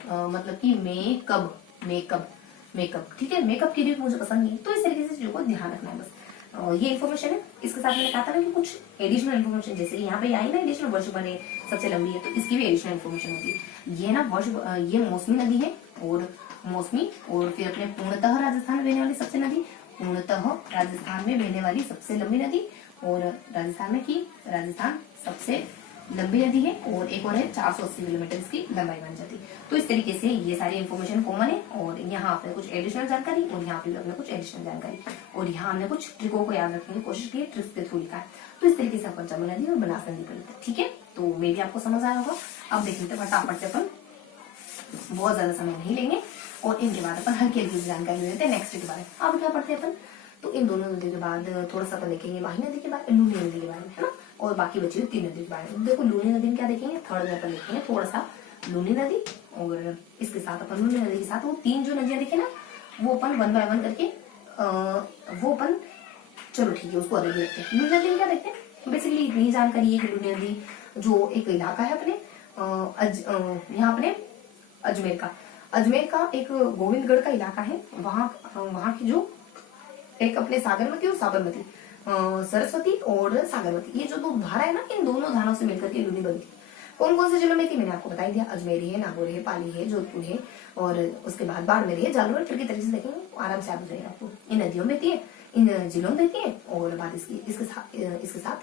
मतलब कि मेकअप, ठीक है, मेकअप की ट्रिक मुझे पसंद नहीं है, तो इस तरीके से चीजों को ध्यान रखना है बस। ये इन्फॉर्मेशन है, इसके साथ मैंने कहा था ना कि कुछ एडिशनल इन्फॉर्मेशन, जैसे कि यहाँ पे आई ना एडिशनल वर्ष बने सबसे लंबी है, तो इसकी भी एडिशनल इन्फॉर्मेशन होती है। ये ना ये मौसमी नदी है और मौसमी, और फिर अपने पूर्णतः राजस्थान में बहने वाली सबसे नदी, पूर्णतः राजस्थान में बहने वाली सबसे लंबी नदी, और राजस्थान सबसे लंबी नदी है, और एक और है 480 किलोमीटर इसकी लंबाई बन जाती है। तो इस तरीके से ये सारी इन्फॉर्मेशन कॉमन है, और यहाँ आपने कुछ एडिशनल जानकारी और यहाँ पे भी आपने कुछ एडिशनल जानकारी, और यहाँ हमने कुछ ट्रिकों को याद रखने की कोशिश की, ट्रिक्स के थ्रू लिखा है। तो इस तरीके से अपन चंबल नदी और बनास नदी पढ़ते हैं। ठीक है, तो मे भी आपको समझ आया होगा। अब देख लेते हैं फटाफट से, अपन बहुत ज्यादा समय नहीं लेंगे, और इनके बाद अपन हल्की हल्की जानकारी ले लेते हैं नेक्स्ट के बारे में। अब क्या पढ़ते हैं अपन, तो इन दोनों नदियों के बाद थोड़ा सा अपन देखेंगे माही नदी के बारे में, लूनी नदी के बारे में, है ना, और बाकी बची हुई 3 नदी के बारे में। देखो लूनी नदी में क्या देखेंगे, थर्ड में अपन देखेंगे थोड़ा सा लूनी नदी, और इसके साथ अपन लूनी नदी के साथ वो 3 जो नदियां देखे ना, वो अपन 1 बाय 1 करके वो अपन, चलो ठीक है उसको अलग ही रखते हैं। लूनी नदी में क्या देखते हैं, बेसिकली इतनी जानकारी है कि लूनी नदी जो एक इलाका है अपने यहाँ अपने अजमेर का एक गोविंदगढ़ का इलाका है, वहाँ की जो एक अपने सागरमती और साबरमती, सरस्वती और सागरमती, ये जो 2 धारा है ना, इन दोनों धाराओं से मिलकर के लूनी बनती है। कौन कौन से जिलों में थी मैंने आपको बता दिया, अजमेर है, नागौर है, पाली है, जोधपुर है, और उसके बाद बाड़मेर है, जालौर है। ट्रिकी तरीके से देखेंगे आराम से याद हो जाएगा आपको। इन नदियों में बहती है, इन जिलों में बहती है, और बात इसके साथ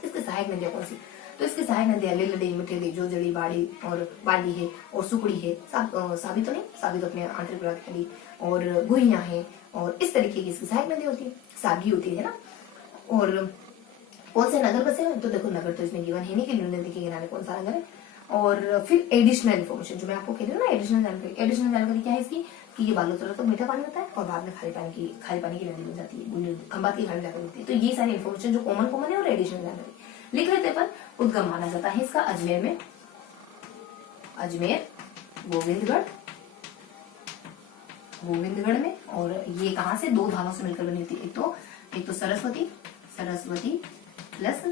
इसके सहायक नदियां कौन सी, तो इसके सहायक नदियां लिलड़ी, मिठेली, जोजड़ी, बाड़ी और बांडी है, और सुकड़ी है, साबी तो अपने आंतरिक प्रवाह, और गुहिया है, और इस तरीके की इसकी सहायक नदी होती है, साबी होती है ना। और कौन से नगर बसे हैं, तो देखो नगर तो इसमें गिवन है नहीं कि लूनी नदी के किनारे कौन सा नगर है। और फिर एडिशनल इन्फॉर्मेशन जो मैं आपको कह रही हूँ ना, एडिशनल जानकारी क्या है इसकी, कि ये बालोतरा तो मीठा पानी होता है, और बाद में खारे पानी की नदी बन जाती है, खंबात की खाड़ी जाकर होती है। तो ये सारी इन्फॉर्मेशन जो कॉमन है, और एडिशनल जानकारी लिख लेते पर। उद्गम माना जाता है इसका अजमेर गोविंदगढ़ में, और ये कहां से 2 धाराओं से मिलकर बनी होती है, एक तो सरस्वती प्लस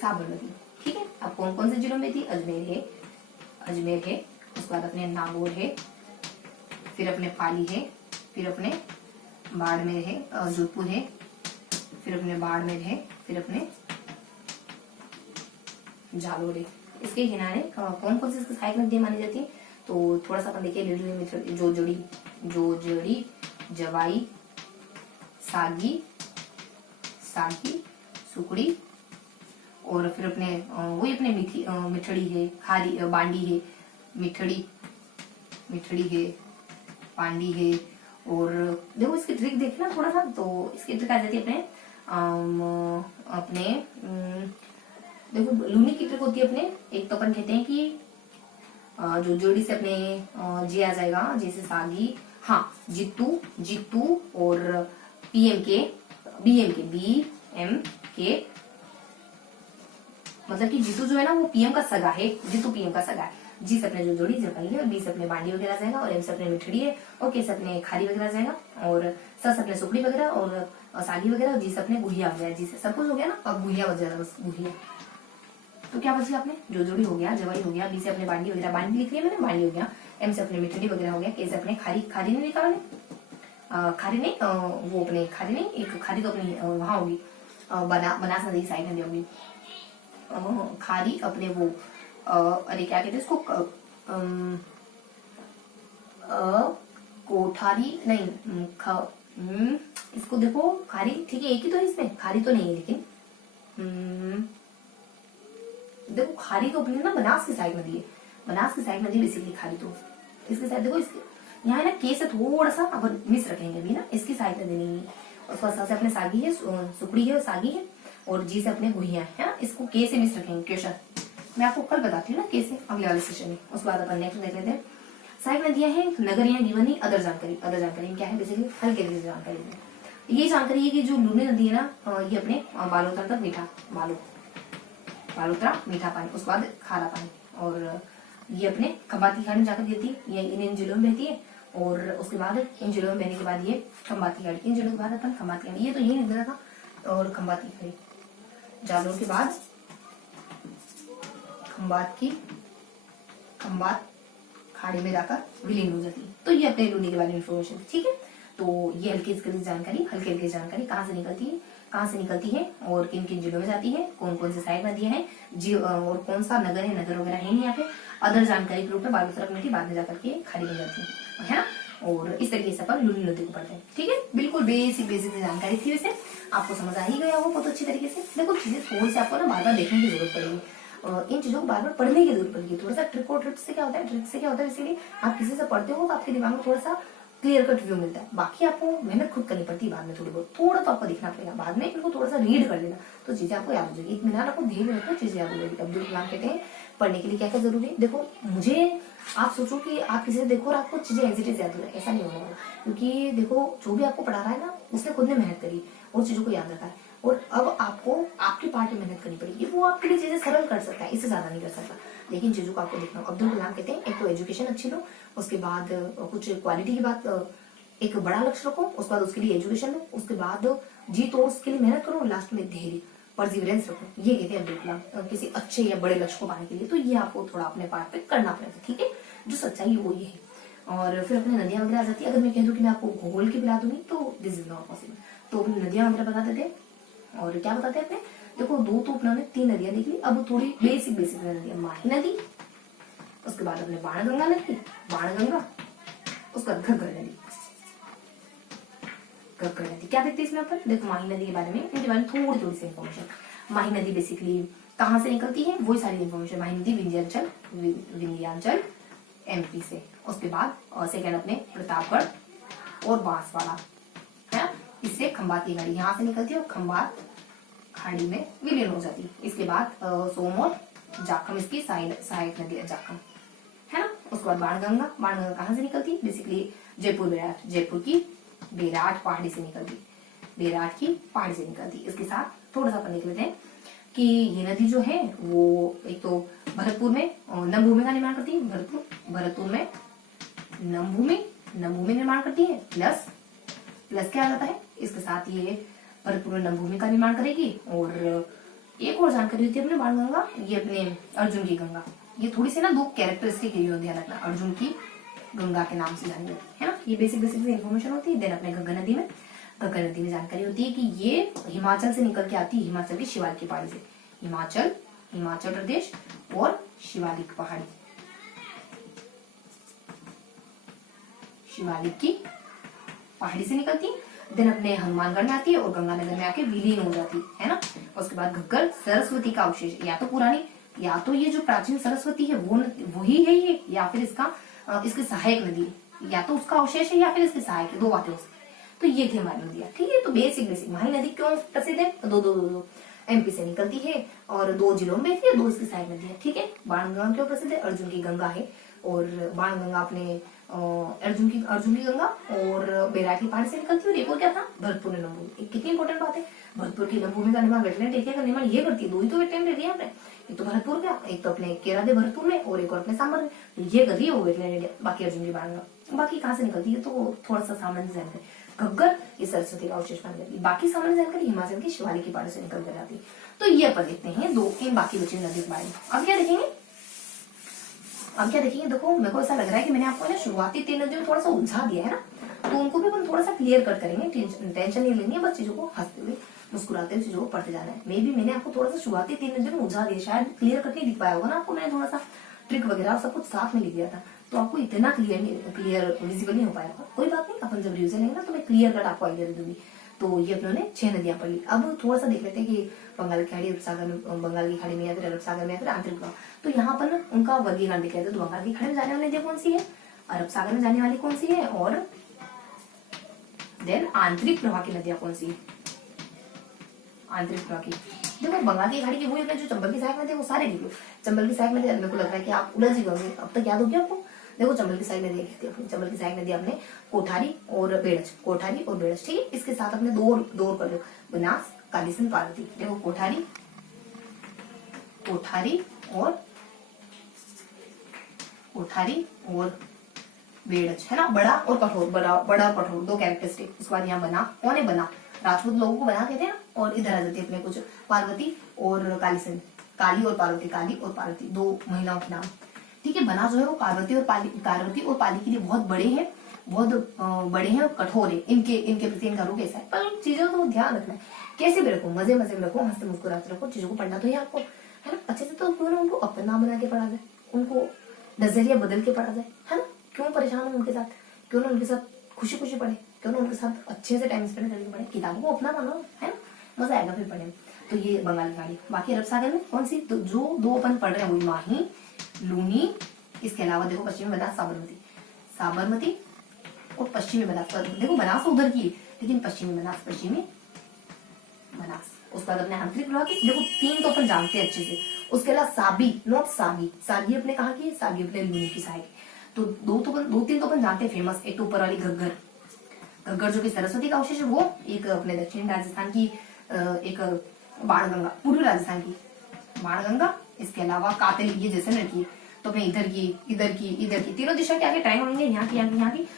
साबरमती। ठीक है, अब कौन कौन से जिलों में थी, अजमेर है, उसके बाद अपने नागौर है, फिर अपने पाली है, फिर अपने बाड़मेर है, जोधपुर है, फिर अपने बाड़मेर है, फिर अपने जालोर है। इसके किनारे कौन कौन से इसकी सहायक नदियां मानी जाती है, तो थोड़ा सा अपन देखिए लिलड़ी, जोजड़ी, जवाई, सागी, सुकड़ी, और फिर अपने वही अपने मिठड़ी है, खारी, बांडी है, मिठड़ी है, पांडी है। और देखो इसकी ट्रिक देखना थोड़ा सा, तो इसकी ट्रिक आ जाती है अपने देखो लूनी की ट्रिक होती है अपने, एक तो अपन कहते हैं कि जो जोड़ी से अपने जे आ जाएगा, जैसे सागी, हाँ जितू और बीएम के मतलब कि जीतू जो है ना वो पीएम का सगा है, जीतू पीएम का सगा है। जी से अपने जो जोड़ी जपाई है, और बी से अपने बांडी वगैरह जाएगा, और एम से अपने मिठड़ी है, और के से अपने खारी वगैरह जाएगा, और स से अपने सुकड़ी वगैरह और सागी वगैरह, और जी से अपने गुहिया वगैरह। जी से सब कुछ हो गया ना, अब गुहिया बच जाएगा, बस गुहिया। तो क्या बच गया अपने जो जोड़ी हो गया, जवाई हो गया, बी से अपने बांडी वगैरह, बांडी लिख लिया मैंने, बांडी हो गया, एम से अपने मिठड़ी वगैरह हो गया, के से अपने खारी नहीं लिखा मैंने, खारी नहीं, वो अपने खारी नहीं, एक खारी तो अपनी वहां होगी बनास नदी की साइड नदी होगी, खारी अपने वो अरे क्या कहते हैं इसको, कोठारी नहीं, इसको देखो खारी, ठीक है एक ही तो है इसमें, खारी तो नहीं है, लेकिन देखो खारी तो अपनी ना बनास की साइड नदी है, बनास की साइड नदी बेसिकली खारी, तो इसके साइड देखो, इसके यहाँ ना के से थोड़ा सा अपन मिस रखेंगे अभी ना, इसकी सहायता देनी है। और स से अपने सागी है, सुकड़ी है, सागी है, और जी से अपने गुहिया है ना, इसको के से मिस रखेंगे क्वेश्चन। मैं आपको कल बताती हूँ ना के से, अगले वाले सेशन में। उसके बाद अपन नेक्स्ट देख लेते हैं। सहायक नदियां हैं, नगर या गिवन अदर जानकारी। अदर जानकारी में क्या है, बेसिकली हल्के हल्के जानकारी है। ये जानकारी है कि जो लूनी नदी है ना, ये अपने बालोतरा तक मीठा बालोतरा मीठा पानी, उसके बाद खारा पानी, और ये अपने खंबाती खाड़ी में जाकर गिरती है, ये इन जिलों में बहती है। और उसके बाद इन जिलों में बहने के बाद ये खंबाती खाड़ी, इन जिलों के बाद अपन खंबाती खाड़ी, ये तो यही निकला था। और खंबाती खाड़ी, जालोर के बाद खंबात खाड़ी में जाकर विलीन हो जाती है। तो ये अपने लूनी के बारे में इंफॉर्मेशन, ठीक है। तो ये हल्की जानकारी कहाँ से निकलती है और किन किन जिलों में जाती है, कौन कौन से सहायक नदियां हैं जी, और कौन सा नगर है, नगर वगैरह है नहीं यहाँ पे। अदर जानकारी के रूप में बालोतरा मीठी बाद में जाकर के खाड़ी में जाती है ना। और इस तरीके से अपन लूनी नदी को पढ़ते हैं, ठीक है। बिल्कुल बेसिक जानकारी थी, वैसे आपको समझ आ ही गया हो बहुत अच्छी तरीके से। देखो चीजें थोड़ी सी आपको ना बार बार देखने की जरूरत पड़ेगी, इन चीजों को बार बार पढ़ने की जरूरत पड़ेगी। थोड़ा सा ट्रिक और ट्रिक से क्या होता है, बेसिकली आप किसी से पढ़ते हो तो आपके दिमाग में थोड़ा सा क्लियर कट व्यू मिलता है। बाकी आपको मेहनत खुद करनी पड़ती है बाद में, थोड़ा तो आपको दिखना पड़ेगा, बाद में इनको थोड़ा सा रीड कर लेना तो चीजें आपको याद हो जाएगी। इत्मीनान रखो, धीरे रखो, चीजें याद हो जाएगी। अब्दुल कलाम कहते हैं पढ़ने के लिए क्या क्या जरूरी है। देखो मुझे आप सोचो कि आप किसी से देखो और आपको चीजें एज इट इज याद हो जाए, ऐसा नहीं होने वाला। क्योंकि देखो जो भी आपको पढ़ा रहा है ना, उसने खुद ने मेहनत करी और चीजों को याद रखा है, और अब आपको आपकी पार्ट में मेहनत करनी पड़ेगी। वो आपके लिए चीजें सरल कर सकता है, इससे ज्यादा नहीं कर सकता, लेकिन चीजों को आपको देखना। अब्दुल कलाम कहते हैं एक तो एजुकेशन अच्छी लो, उसके बाद कुछ क्वालिटी की बात, एक बड़ा लक्ष्य रखो, उसके बाद उसके लिए एजुकेशन लो, उसके बाद जी तो उसके लिए मेहनत करो, लास्ट में धैर्य परसिवरेंस रखो। ये कहते हैं अब्दुल कलाम किसी अच्छे या बड़े लक्ष्य को पाने के लिए। तो ये आपको थोड़ा अपने पार्ट पे करना पड़ेगा, ठीक है। जो सच्चाई है वो ये है। और फिर अपने नदियां वगैरह आ जाती है। अगर मैं कह दूं कि मैं आपको भूगोल की बता दूंगी तो दिस इज नॉट पॉसिबल। तो अपनी नदियां वगैरह बता देते, और क्या बताते हैं अपने, देखो दो तो अपने 3 नदियां देख ली। अब थोड़ी बेसिक नदियां, माही नदी, उसके बाद अपने बाणगंगा नदी, उसके बाद घग्गर नदी। क्या देखते हैं इसमें अपन, देखो माही नदी के बारे में, इनके बारे में थोड़ी सी इन्फॉर्मेशन। माही नदी बेसिकली कहाँ से निकलती है, वही सारी इन्फॉर्मेशन। माही नदी विंध्याचल एमपी से। उसके बाद सेकंड अपने प्रतापगढ़ और बांसवाड़ा है, इससे खंबाती खाड़ी यहाँ से निकलती है और खंबात खाड़ी में विलीन हो जाती है। इसके बाद सोम और जाखम इसकी सहायक नदी है, जाखम है ना। उसके बाद बाणगंगा कहाँ से निकलती है, बेसिकली जयपुर की बेराट पहाड़ी से निकलती। इसके साथ थोड़ा सा अपन देख लेते हैं कि ये नदी जो है वो एक तो भरतपुर में नमभूमि का निर्माण करती है, भरतपुर में नमभूमि निर्माण करती है, प्लस क्या आ जाता है इसके साथ, ये भरतपुर में नमभूमि का निर्माण करेगी। और एक और जानकारी होती है अपने बाणगंगा, ये अपने अर्जुन की गंगा। ये थोड़ी सी ना 2 कैरेक्टरिस्टिक ध्यान रखना, अर्जुन की गंगा के नाम से जानी जाती है ना। ये बेसिक इन्फॉर्मेशन होती है। देन अपने गंगा नदी में जानकारी होती है कि ये हिमाचल से निकल के आती है, हिमाचल की शिवालिक की पहाड़ी से, हिमाचल प्रदेश और शिवालिक पहाड़ी, शिवालिक की पहाड़ी से निकलती है। देन अपने हनुमानगढ़ में आती है और गंगानगर में आके विलीन हो जाती है ना। उसके बाद घग्गर सरस्वती का अवशेष, या तो पुरानी, या तो ये जो प्राचीन सरस्वती है वो वही है ये, या फिर इसकी सहायक नदी है, या तो उसका अवशेष है या फिर इसकी सहायक है, 2 बातें हो सकती। तो ये थी हमारी नदियां, ठीक है। तो बेसिक माही नदी क्यों प्रसिद्ध है, तो दो एमपी से निकलती है और 2 जिलों में बहती है, 2 इसकी सहायक नदी है, ठीक है। बाणगंगा क्यों प्रसिद्ध है, अर्जुन की गंगा है, और बाणगंगा अपने अर्जुन की गंगा और बेराट की पहाड़ी से निकलती है। और एक और क्या था, भरतपुर में नमभूमि। कितनी इंपॉर्टेंट बात है, भरतपुर की नमभूमि का निर्माण वेटलैंड एरिया का निर्माण ये करती है। 2 ही तो वेटलैंड एरिया है, एक तो भरतपुर का, एक तो अपने केरादे भरतपुर में, और एक और अपने सांबर में। ये कर रही है वो वेटलैंड एरिया। बाकी अर्जुन की बाणगंगा, बाकी कहाँ से निकलती है तो थोड़ा सा सामान्य जानकारी, घग्गर ये सरस्वती का अवशेष मानी जाती है। बाकी सामान्य जानकारी हिमाचल की शिवालिक की पहाड़ी से निकल कर जाती है। तो ये अपन देखते हैं 2 इन बाकी बची नदी के बारे में। अब क्या देखेंगे, देखो मेरे को ऐसा लग रहा है कि मैंने आपको ना शुरुआती 3 नदियों में थोड़ा सा उलझा दिया है ना, तो उनको भी अपन थोड़ा सा क्लियर कट करेंगे। टेंशन नहीं लेनी है, बस चीजों को हंसते हुए मुस्कुराते हुए चीजों को पढ़ते जाना है। मैंने आपको थोड़ा सा शुरुआती 3 नदियों में उलझा दिया, शायद क्लियर कट नहीं दिख पाया होगा ना आपको। मैंने थोड़ा सा ट्रिक वगैरह सब कुछ साथ में लिख दिया था, तो आपको इतना क्लियर विजिबल नहीं हो पाया होगा। कोई बात नहीं, अपन जब रिविजन लेंगे ना तो मैं क्लियर कट आपको आइडिया दे दूंगी। तो ये अपने 6 नदियां पढ़ ली। अब थोड़ा सा देख लेते हैं कि बंगाल की खाड़ी, बंगाल की खाड़ी में या फिर अरब सागर में या फिर आंतरिक। तो यहाँ पर उनका वर्गीकरण देख लेते हैं। तो बंगाल की खाड़ी में जाने वाली नदियां कौन सी है, अरब सागर में जाने वाली कौन सी है, और देन आंतरिक प्रवाह की नदियां कौन सी है, आंतरिक प्रवाह की। देखो बंगाल की खाड़ी की हुई जो चंबल की सहायक नदी वो सारे लिख लो। चंबल की सहायक नदी मेरे को लग रहा है कि आप उलझ ही गए, अब तक याद हो गया आपको। देखो चंबल की सहायक नदी लिखती है, चंबल की सहायक नदी आपने कोठारी और बेड़च, कोठारी और बेड़च, ठीक है। इसके साथ अपने दो कर लो, बनास, कालीसिंध, पार्वती। देखो कोठारी, कोठारी और बेड़च है ना, बड़ा और कठोर, बड़ा और कठोर, दो कैरेक्टरिस्टिक। उसके बाद यहाँ बना, कौन है बना, राजपूत लोगों को बना कहते हैं ना। और इधर आ जाती है अपने कुछ पार्वती और कालीसिंध, काली और पार्वती, दो महिलाओं के नाम, ठीक है। बना जो है वो पार्वती और पाली के लिए बहुत बड़े हैं, और कठोर है। इनके प्रति इनका रुख ऐसा है, पर चीजों को ध्यान रखना है, कैसे भी रखो, मजे में रखो, हंसते मुस्कुराते रखो, चीजों को पढ़ना तो है आपको, है ना। अच्छे से तो क्यों ना उनको अपना बना के पढ़ा जाए, उनको नजरिया बदल के पढ़ा जाए, है ना। क्यों परेशान हो उनके साथ, क्यों ना उनके साथ खुशी खुशी पढ़े, क्यों ना उनके साथ अच्छे से टाइम स्पेंड करके पढ़े, किताबों को अपना मानो, है ना, मजा आएगा फिर पढ़ने में। तो ये बंगाल की खाड़ी। बाकी अरब सागर में कौन सी, तो जो दो अपन पढ़ रहे हैं वही माही, लूनी, इसके अलावा देखो पश्चिमी बनास, साबरमती और पश्चिमी बनास। देखो बनास तो उधर की है, लेकिन पश्चिमी बनास। उसके बाद अपने आंतरिक प्रवाह की देखो 3 तो अपन जानते हैं अच्छे से। उसके अलावा साबी, नॉट सागी, सागी अपने कहा की, सागी अपने लूनी की सहायक। तो दो तीन तो अपन जानते हैं फेमस। एक तो ऊपर वाली घग्गर जो कि सरस्वती का अवशेष है, वो एक अपने दक्षिण राजस्थान की एक बाणगंगा, पूर्वी राजस्थान की बाणगंगा। इसके अलावा कातली, ये जैसलमेर की, तो अपने इधर की तीनों दिशा के आगे ट्रायंगल होंगे, यहाँ की गंगा की,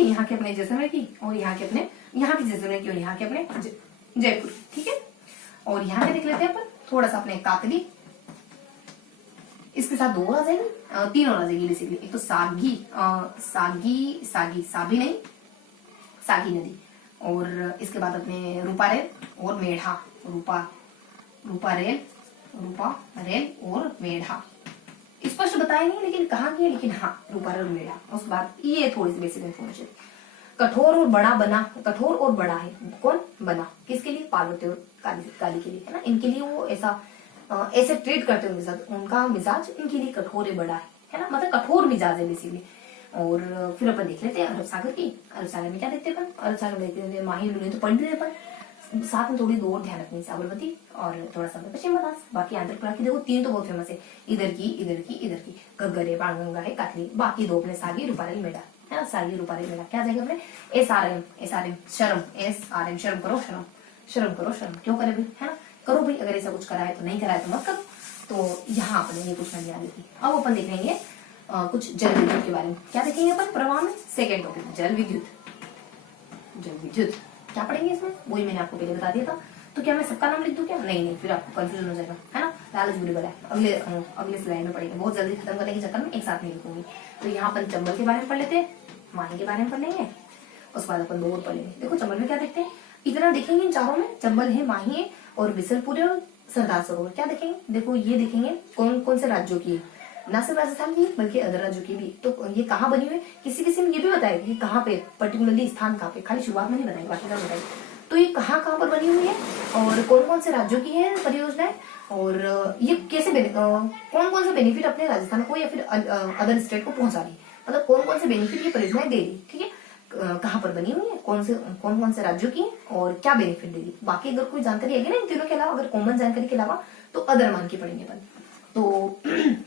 यहाँ के अपने जैसलमेर की, और यहाँ की जैसलमेर की, और यहाँ के अपने जयपुर, ठीक है। और यहाँ पे देख लेते हैं अपन थोड़ा सा अपने कातली, इसके साथ 2 आ जाएगी, 3 और आ जाएगी बेसिकली। एक तो सागी नदी, और इसके बाद अपने रूपा रेल और मेढ़ा, रूपा रेल और मेढ़ा। स्पष्ट बताया नहीं लेकिन कहाँ की है, लेकिन हाँ रूपा रेल और मेढ़ा। उसके बाद ये थोड़ी सी बेसिक इन्फॉर्मेशन। कठोर और बड़ा है कौन, बना, किसके लिए, पार्वती और काली के लिए, है ना। इनके लिए वो ऐसे ट्रीट करते हैं उनके साथ, उनका मिजाज इनके लिए कठोर है, बड़ा है ना, मतलब कठोर मिजाज है बेसिकली। और फिर अपन देख लेते हैं अरब सागर की। अरब सागर में क्या देखते हैं अपन, अरब सागर में देखते हैं माही, लूनी तो पढ़ रहे अपन, साथ में थोड़ी दो और ध्यान रखनी, साबरमती और थोड़ा सा पश्चिम बनास। बाकी आंध्र प्रदेश की देखो 3 तो बहुत फेमस है, इधर की घग्गर है, बाणगंगा है, कातली। बाकी 2 अपने सागी, रूपारेल, मेढ़ा, है ना। सागी, रूपारेल, मेढ़ा क्या जाएगा अपने SRM, शर्म करो, क्यों करे भाई, है ना, करो भाई। अगर ऐसा कुछ करा है तो, नहीं करा है तो मत करो। तो यहाँ अपने ये कुछ नहीं आ रही थी। अब अपन देखेंगे कुछ जल विद्युत के बारे में। क्या देखेंगे अपन प्रवाह में, सेकेंड टॉपिक जल विद्युत क्या पढ़ेंगे इसमें, वही मैंने आपको पहले बता दिया था। तो क्या मैं सबका नाम लिख दूं क्या, नहीं, फिर आपको कंफ्यूजन हो जाएगा, है ना। लालच बुरी बला है, अगले स्लाइड में पढ़ेंगे, बहुत जल्दी खत्म करने के चक्कर में एक साथ नहीं लिखूंगी। तो यहाँ अपन चंबल के बारे में पढ़ लेते हैं, माही के बारे में पढ़ लेंगे, उसके बाद अपन 2 और पढ़ लेंगे। देखो चंबल में क्या देखते हैं, इतना देखेंगे इन चारों में, चंबल है, माही है और बिसलपुर और सरदार सरोवर। क्या देखेंगे, देखो ये देखेंगे कौन कौन से राज्यों की है, न सिर्फ राजस्थान की बल्कि अदर राज्यों की भी। तो ये कहाँ बनी हुई है, किसी में ये भी बताएगा कि कहाँ पे, पर्टिकुलरली स्थान कहाँ पे, खाली शुरुआत में नहीं बताएंगे, बाकी का बताएंगे। तो ये कहाँ पर बनी हुई है और कौन कौन से राज्यों की है परियोजनाएं, और ये कैसे कौन कौन से बेनिफिट अपने राजस्थान को या फिर अदर स्टेट को पहुंचा रही है, मतलब कौन कौन से बेनिफिट ये परियोजनाएं दे रही, ठीक है। कहाँ पर बनी हुई है, कौन कौन से राज्यों की है और क्या बेनिफिट देगी। बाकी अगर कोई जानकारी है ना इन तीनों के अलावा, अगर कॉमन जानकारी के अलावा, तो अदर मान के पढ़ेंगे अपन। तो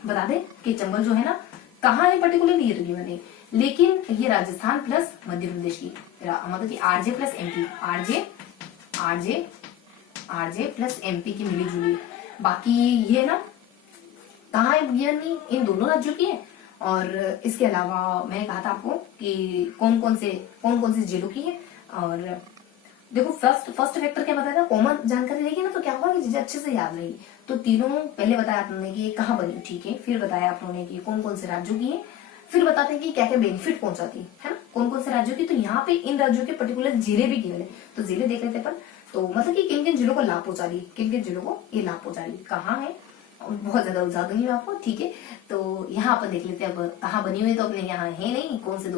बता दें कि चंबल जो है ना कहाँ है पर्टिकुलरली, ये तो गिवन है, लेकिन ये राजस्थान प्लस मध्य प्रदेश की, मतलब कि RJ plus MP, RJ plus MP की मिली जुली। बाकी ये ना कहाँ है, ये नहीं, इन दोनों राज्यों की है। और इसके अलावा मैंने कहा था आपको कि कौन कौन से जिलों की है। और देखो फर्स्ट फैक्टर क्या बताया था, कॉमन जानकारी रहेगी ना तो क्या होगा कि चीजें अच्छे से याद रहेगी। तो तीनों पहले बताया आपने कि कहाँ बनी, ठीक है, फिर बताया आप लोगों ने कि कौन कौन से राज्यों की है, फिर बताते हैं कि क्या क्या बेनिफिट पहुंचाती है ना, कौन कौन से राज्यों की। तो यहाँ पे इन राज्यों के पर्टिकुलर जिले भी गिने, तो जिले देख लेते अपन। तो मतलब कि किन किन जिलों को लाभ पहुंचा रही है, किन किन जिलों को ये लाभ पहुंचा रही है, कहाँ है, बहुत ज्यादा उलझा दूंगी मैं आपको, ठीक है। तो यहाँ अपन देख लेते हैं अब कहाँ बनी हुई, तो अपने यहाँ है नहीं, कौन से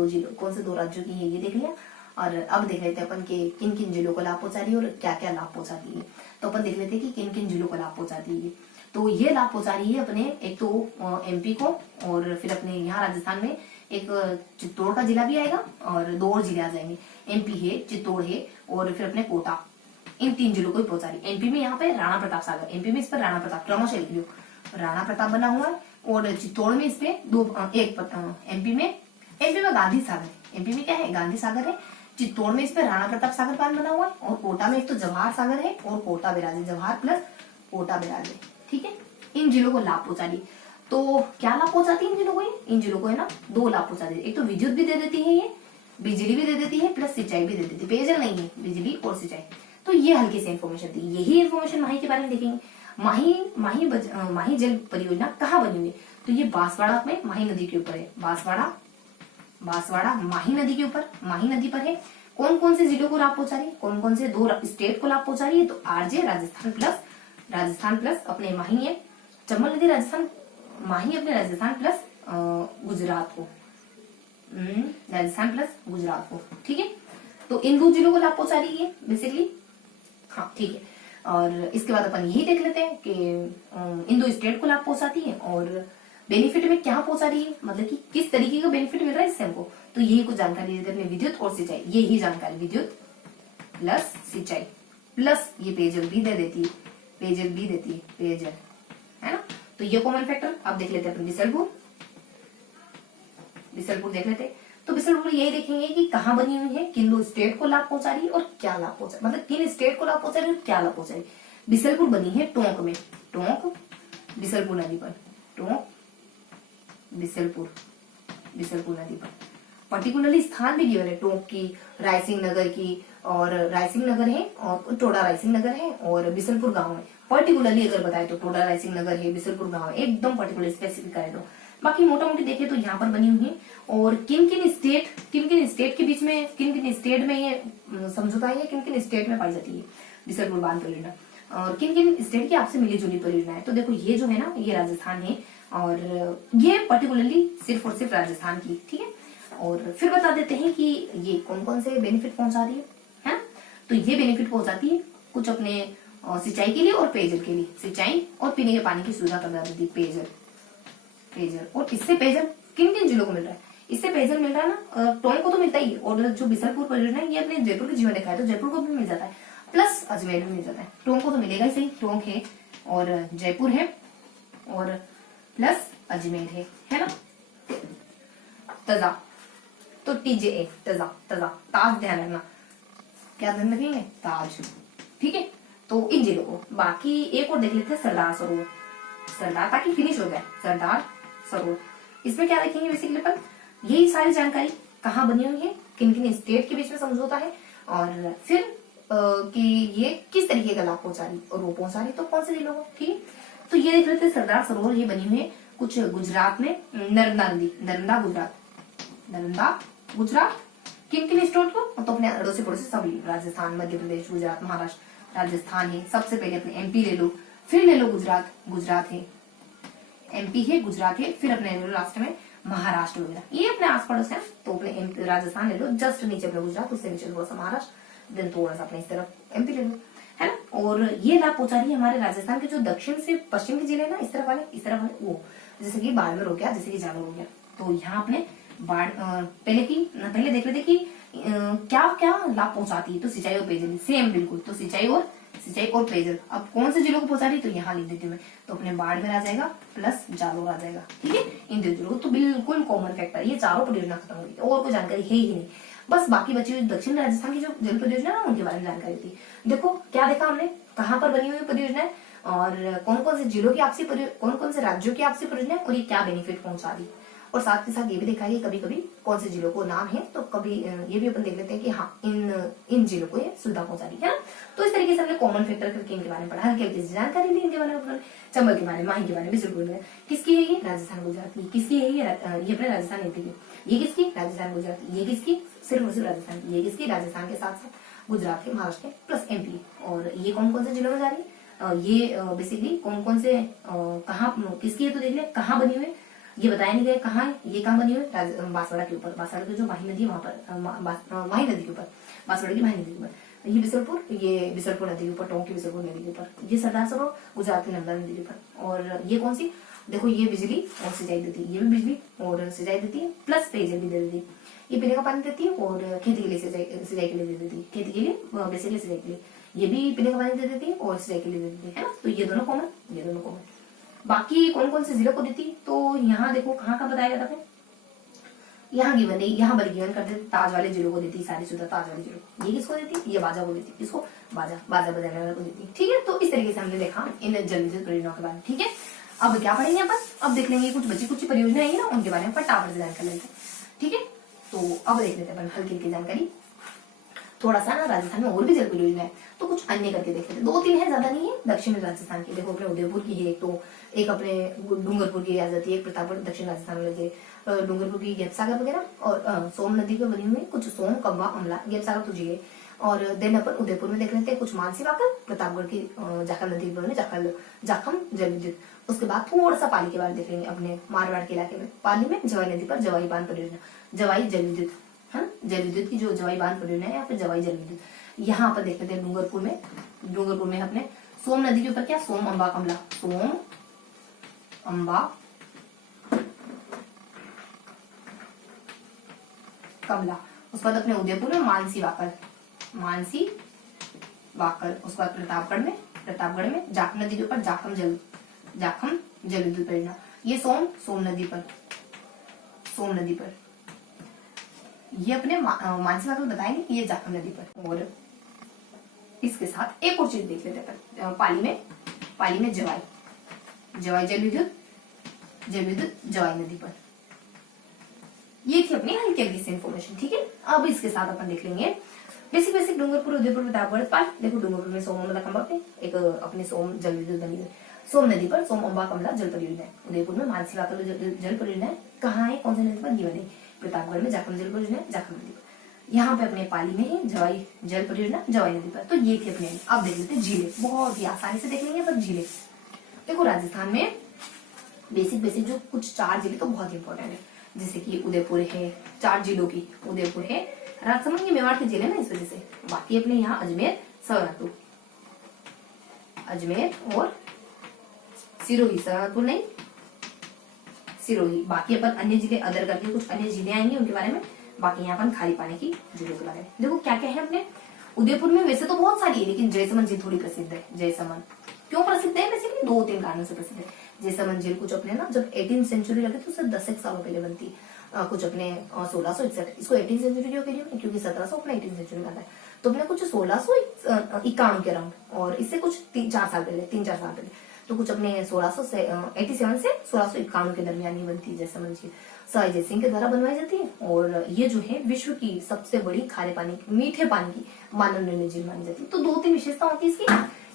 दो राज्यों की है ये देख लिया। और अब देख लेते हैं अपन के किन किन जिलों को लाभ पहुंचा रही है और क्या क्या लाभ पहुंचाती है। तो अपन देख लेते हैं कि किन किन जिलों को लाभ पहुंचाती है। तो ये लाभ पहुंचा रही है अपने एक तो एमपी को, और फिर अपने यहाँ राजस्थान में एक चित्तौड़ का जिला भी आएगा और 2 और जिले आ जाएंगे, एमपी है, चित्तौड़ है और फिर अपने कोटा, इन 3 जिलों को ही पहुंचा रही है। एमपी में यहाँ पे राणा प्रताप सागर, एमपी में इस पर राणा प्रताप क्रमशः लिख लो, राणा प्रताप बना हुआ है, और चित्तौड़ में इसमें एमपी में गांधी सागर, एमपी में क्या है गांधी सागर है, चित्तौड़ में इस पे राणा प्रताप सागर बांध बना हुआ है, और कोटा में एक तो जवाहर सागर है और कोटा बैराज है, जवाहर प्लस कोटा बैराज है। ठीक है, इन जिलों को लाभ पहुंचा रही। तो क्या लाभ पहुंचाती है इन जिलों को? इन जिलों को है ना 2 लाभ पहुंचा देती है। एक तो विद्युत भी दे देती है, ये बिजली भी दे देती है, प्लस सिंचाई भी दे देती है। पेयजल नहीं है, बिजली और सिंचाई। तो ये हल्की सी इन्फॉर्मेशन थी। यही इन्फॉर्मेशन माही के बारे में देखेंगे। माही जल परियोजना कहाँ बनी हुई है? तो ये बांसवाड़ा में माही नदी के ऊपर है। बांसवाड़ा माही नदी के ऊपर, माही नदी पर है। कौन कौन से जिलों को लाभ पहुंचा रही है? कौन कौन से 2 स्टेट को लाभ पहुंचा रही है? तो आरजे राजस्थान प्लस अपने माही है, चंबल नदी राजस्थान, माही अपने राजस्थान प्लस गुजरात को, ठीक है। तो इन 2 जिलों को लाभ पहुंचा रही है बेसिकली। हाँ ठीक है, और इसके बाद अपन यही देख लेते हैं कि इन 2 स्टेट को लाभ पहुंचाती है और बेनिफिट में क्या पहुंचा रही है, मतलब कि किस तरीके का बेनिफिट मिल रहा है इससे हमको। तो यही कुछ जानकारी देते हैं, विद्युत और सिंचाई, यही जानकारी, विद्युत प्लस सिंचाई प्लस ये पेयजल भी दे देती है, पेयजल है ना। तो ये कॉमन फैक्टर। अब देख लेते हैं अपन बिसलपुर देख लेते हैं। तो बिसलपुर यही देखेंगे कि कहाँ बनी हुई है, किन 2 स्टेट को लाभ पहुंचा रही है और क्या लाभ पहुंचा, मतलब किन स्टेट को लाभ पहुंचा रही है और क्या लाभ पहुंचा रही है। बिसलपुर बनी है टोंक में, टोंक बिसलपुर नदी पर, टोंक बिसलपुर नदी पर। पर्टिकुलरली स्थान भी गिवन है, टोंक की, रायसिंह नगर की, और रायसिंह नगर है और टोडा रायसिंह नगर है और बिसलपुर गांव है। पर्टिकुलरली अगर बताए तो टोडा रायसिंह नगर है, बिसलपुर गांव है, एकदम पर्टिकुलर स्पेसिफिक करे तो। बाकी मोटा मोटी देखे तो यहाँ पर बनी हुई है। और किन किन स्टेट के बीच में, किन किन स्टेट में ये समझौता है, किन किन स्टेट में पाई जाती है बिसलपुर बांध परियोजना, और किन किन स्टेट की आपसे मिली जुली परियोजना है। तो देखो ये जो है ना, ये राजस्थान है, और ये पर्टिकुलरली सिर्फ और सिर्फ राजस्थान की, ठीक है। और फिर बता देते हैं कि ये कौन कौन से बेनिफिट पहुंचा रही है। तो ये बेनिफिट पहुंचाती है कुछ अपने सिंचाई के लिए और पेयजल के लिए, सिंचाई और पीने के पानी की सुविधा प्रदान करती है पेयजल। और इससे पेयजल किन किन जिलों को मिल रहा है? इससे पेयजल मिल रहा है ना, टोंक को तो मिलता ही है, और जो बिसलपुर परियोजना है ये अपने जयपुर के जीवन रेखा है, तो जयपुर को भी मिल जाता है, प्लस अजमेर भी मिल जाता है। टोंक को तो मिलेगा ही सही, टोंक है और जयपुर है और प्लस अजमेर है ना। तजा, तो TJA तजा, ताज ध्यान रखना, क्या ध्यान रखेंगे? ताज, ठीक है। तो इन जिलों को, बाकी एक और देख लेते हैं सरदार सरोवर, ताकि फिनिश हो जाए। सरदार सरोवर, इसमें क्या देखेंगे बेसिकली अपन, यही सारी जानकारी कहाँ बनी हुई है, किन किन स्टेट के बीच में समझौता है, और फिर कि ये किस तरीके का लाभ पहुंचा रही, और वो पहुंचा रही तो कौन से जिलों को, ठीक है। तो ये देख लेते हैं सरदार सरोवर, ये बनी हुई है कुछ गुजरात में, नर्मदा नदी, नर्मदा गुजरात, किन किन स्टेट को, तो अपने अड़ोसी पड़ोसी सभी, राजस्थान, मध्य प्रदेश, गुजरात, महाराष्ट्र, राजस्थान है। सबसे पहले अपने MP ले लो, फिर ले लो गुजरात है, MP है, गुजरात है, फिर अपने लास्ट में महाराष्ट्र वगैरह, ये अपने आस पड़ोस है। तो अपने राजस्थान ले लो, जस्ट नीचे अपना गुजरात, उससे नीचे थोड़ा सा महाराष्ट्र, देन थोड़ा सा अपने इस तरफ MP ले लो, है ना। और ये लाभ पहुंचा रही है हमारे राजस्थान के जो दक्षिण से पश्चिम के जिले है ना, इस तरफ वाले वो, जैसे कि बाड़मेर हो गया, जैसे कि जालौर हो गया। तो यहाँ अपने पहले देख लेते कि क्या क्या लाभ पहुंचाती है। तो सिंचाई और पेयजल, सेम बिल्कुल, तो सिंचाई और पेयजल। अब कौन से जिलों को पहुंचा रही है, तो यहाँ लिख देती हूँ मैं, तो अपने बाड़मेर आ जाएगा प्लस जालौर आ जाएगा, ठीक है। इन 2 जिलों को, तो बिल्कुल कॉमन फैक्टर, ये चारों परियोजना खत्म हो गई, और कोई जानकारी है ही नहीं। बस बाकी बची हुई दक्षिण राजस्थान की जो जल परियोजना है उनके बारे में जानकारी थी। देखो क्या देखा हमने, कहाँ पर बनी हुई परियोजना है, और कौन कौन से जिलों की आपसी, कौन कौन से राज्यों की आपसी परियोजना है, और ये क्या बेनिफिट पहुंचा रही। और साथ के साथ ये भी देखा है कभी कभी कौन से जिलों को नाम है, तो कभी ये भी अपन देख लेते हैं कि हाँ इन जिलों को ये सुविधा पहुंचा रही है ना। तो इस तरीके से हमने कॉमन फैक्टर करके इनके बारे में पढ़ा, हल्की हल्की जानकारी ली इनके बारे में, चंबल के बारे में, माही के बारे में, बिसलपुर में। किसकी है ये? राजस्थान गुजरात की। किसकी है ये? अपने राजस्थान MP की। ये किसकी? राजस्थान गुजरात की। ये किसकी? सिर्फ और सिर्फ राजस्थान की। ये किसकी? राजस्थान के साथ साथ गुजरात के, महाराष्ट्र के प्लस MP। और ये कौन कौन से जिलों में जा रही है, ये बेसिकली कौन कौन से कहाँ किसकी है, तो देख ले कहाँ बनी हुई है, ये बताया नहीं गया कहाँ है, ये कहाँ बनी हुई है, बांसवाड़ा के ऊपर, बांसवाड़ा की जो माही नदी है वहां पर, माही नदी के ऊपर, बांसवाड़ा की माही नदी के ऊपर। ये बिसलपुर नदी के ऊपर, टोंक बिसलपुर नदी के ऊपर, ये सरदार सरोवर गुजरात की नर्मदा नदी के ऊपर। और ये कौन सी, देखो ये बिजली और सिंचाई देती है, ये भी बिजली और सिंचाई देती है, प्लस पेयजल भी दे देती है। ये पीने का पानी देती है और खेती के लिए सिंचाई के लिए दे देती है, खेती के लिए बेसिकली सिंचाई के लिए। ये भी पीने का पानी दे देती है और सिंचाई के लिए दे देती है ना। तो ये दोनों कॉमन, ये दोनों कॉमन। बाकी कौन कौन से जिलों को देती है, तो यहाँ देखो कहाँ का बताया गया था, यहाँ गिवन है, यहाँ पर गिवन करते ताज वाले जिलों को देती है, शादीशुदा ताज वाले जिलों। ये किसको देती है, ये बाजा को देती है, किसको, बाजा बजाने वाले को देती है। ठीक है, तो इस तरीके से हमने देखा इन जल विद्युत परियोजनाओं के बारे में। ठीक है, अब क्या पढ़ेंगे अपन, अब देख लेंगे कुछ बची कुछ परियोजना है ना, उनके बारे में फटाफट से जानकारी लेते हैं। ठीक है, तो अब देख लेते हैं अपन हल्की हल्की जानकारी। थोड़ा सा ना राजस्थान में और भी जल परियोजना है, तो कुछ अन्य करके देख लेते हैं। 2-3 है, ज्यादा नहीं है। दक्षिण राजस्थान की देखो, अपने उदयपुर की है एक, तो एक अपने डूंगरपुर की आ जाती है, एक प्रतापगढ़ दक्षिण राजस्थान में लगे। डूंगरपुर की गैपसागर वगैरह, और सोम नदी पे बनी हुई कुछ, सोम, कब्बा, अमला, गैपसागर तो जी। और देन अपन उदयपुर में देख लेते हैं कुछ मानसी वाकर, प्रतापगढ़ की जाखल नदी पर जाखम जल विद्युत। उसके बाद थोड़ा सा पाली के बारे में देख लेंगे, अपने मारवाड़ के इलाके में पाली में जवाई नदी पर जवाई बांध परियोजना, जवाई जल विद्युत है, जल विद्युत की जो जवाई बांध परियोजना है या फिर जवाई जल विद्युत। यहाँ पर देख लेते हैं डूंगरपुर में अपने सोम नदी के ऊपर क्या, सोम अम्बा कमला, सोम अम्बा कमला। उसके बाद अपने उदयपुर में मानसी वाकर। उसके बाद प्रतापगढ़ में जाखम नदी के ऊपर जाखम जल विद्युत परियोजना। ये सोम नदी पर ये अपने मानसी वाकर बताएंगे कि ये जाखम नदी पर। और इसके साथ एक और चीज देख लेते हैं, पाली में जवाई जल विद्युत जवाई नदी पर। ये थी अपनी हल्की हल्की सी इन्फॉर्मेशन। ठीक है, अब इसके साथ अपन देख लेंगे बेसिक डूंगरपुर, उदयपुर, प्रतापगढ़, पाली। देखो डूंगरपुर में सोम अम्बा कमला पे एक अपनी सोम जल विद्युत बनी हुई, सोम नदी पर सोम अम्बा कमला जल परियोजना है। उदयपुर में मानसी वाकर जल परियोजना है, कहाँ है, कौन सी नदी पर, गिवन है। प्रतापगढ़ में जाखम जल परियोजना है, जाखम नदी पर। यहाँ पे अपने पाली में है जवाई जल परियोजना, जवाई नदी पर। तो ये थी अपने। अब देख लेते झीलें, बहुत ही आसानी से देख लेंगे सब झीलें। देखो राजस्थान में बेसिक जो कुछ 4 जिले तो बहुत इंपॉर्टेंट है, जैसे कि उदयपुर है, 4 जिलों की उदयपुर है, राजसमंद ये मेवाड़ के जिले ना, इस वजह से। बाकी अपने यहाँ अजमेर, सवाईमाधोपुर, अजमेर और सिरोही, सवाईमाधोपुर नहीं, सिरोही। बाकी अपन अन्य जिले अदर करके कुछ अन्य जिले आएंगे उनके बारे में। बाकी यहाँ अपन खाली पानी की जिलों के बारे में देखो क्या क्या है अपने उदयपुर में। वैसे तो बहुत सारी है, लेकिन जयसमंद झील थोड़ी प्रसिद्ध है। जयसमंद क्यों प्रसिद्ध है, बेसिकली 2-3 कारणों से प्रसिद्ध है। जयसमंद झील कुछ अपने ना, जब 18th सेंचुरी लगे तो उससे 10 सालों पहले बनती, कुछ अपने 1661। इसको 18th सेंचुरी क्यों कह रही हूँ, क्योंकि 1700 अपने 18th सेंचुरी में आता है। तो अपने कुछ 1691 के अराउंड, और इससे कुछ 3-4 साल पहले, तो कुछ अपने 1687 से 1691 के दरमियान ही बनती है जयसमंद झील। सवाई जय सिंह के द्वारा बनवाई जाती है। और ये जो है विश्व की सबसे बड़ी खारे पानी, मीठे पानी की मानव निर्मित झील मानी जाती है। तो 2-3 विशेषता होती है इसकी,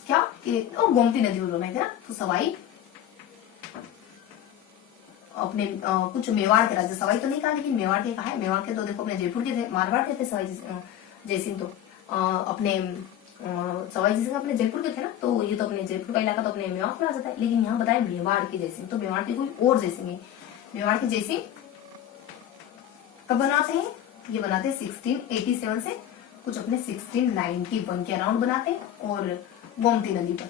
क्या कि गोमती नदी में बनाई ना। तो सवाई अपने कुछ मेवाड़ के राज्य, सवाई तो नहीं कहा लेकिन मेवाड़ के कहा है। मेवाड़ के तो देखो अपने जयपुर के थे, मारवाड़ के थे सवाई जय सिंह। तो अपने सवाई जय सिंह अपने जयपुर के थे ना, तो ये तो अपने जयपुर का इलाका तो अपने मेवाड़ में आ जाता है। लेकिन यहाँ बताया मेवाड़ के जय सिंह, तो मेवाड़ के कोई और जय सिंह है। मेवाड़ के जय सिंह कब बनाते हैं, ये बनाते हैं 1687 से कुछ अपने 1691 के अराउंड बनाते हैं। और गोमती नदी पर,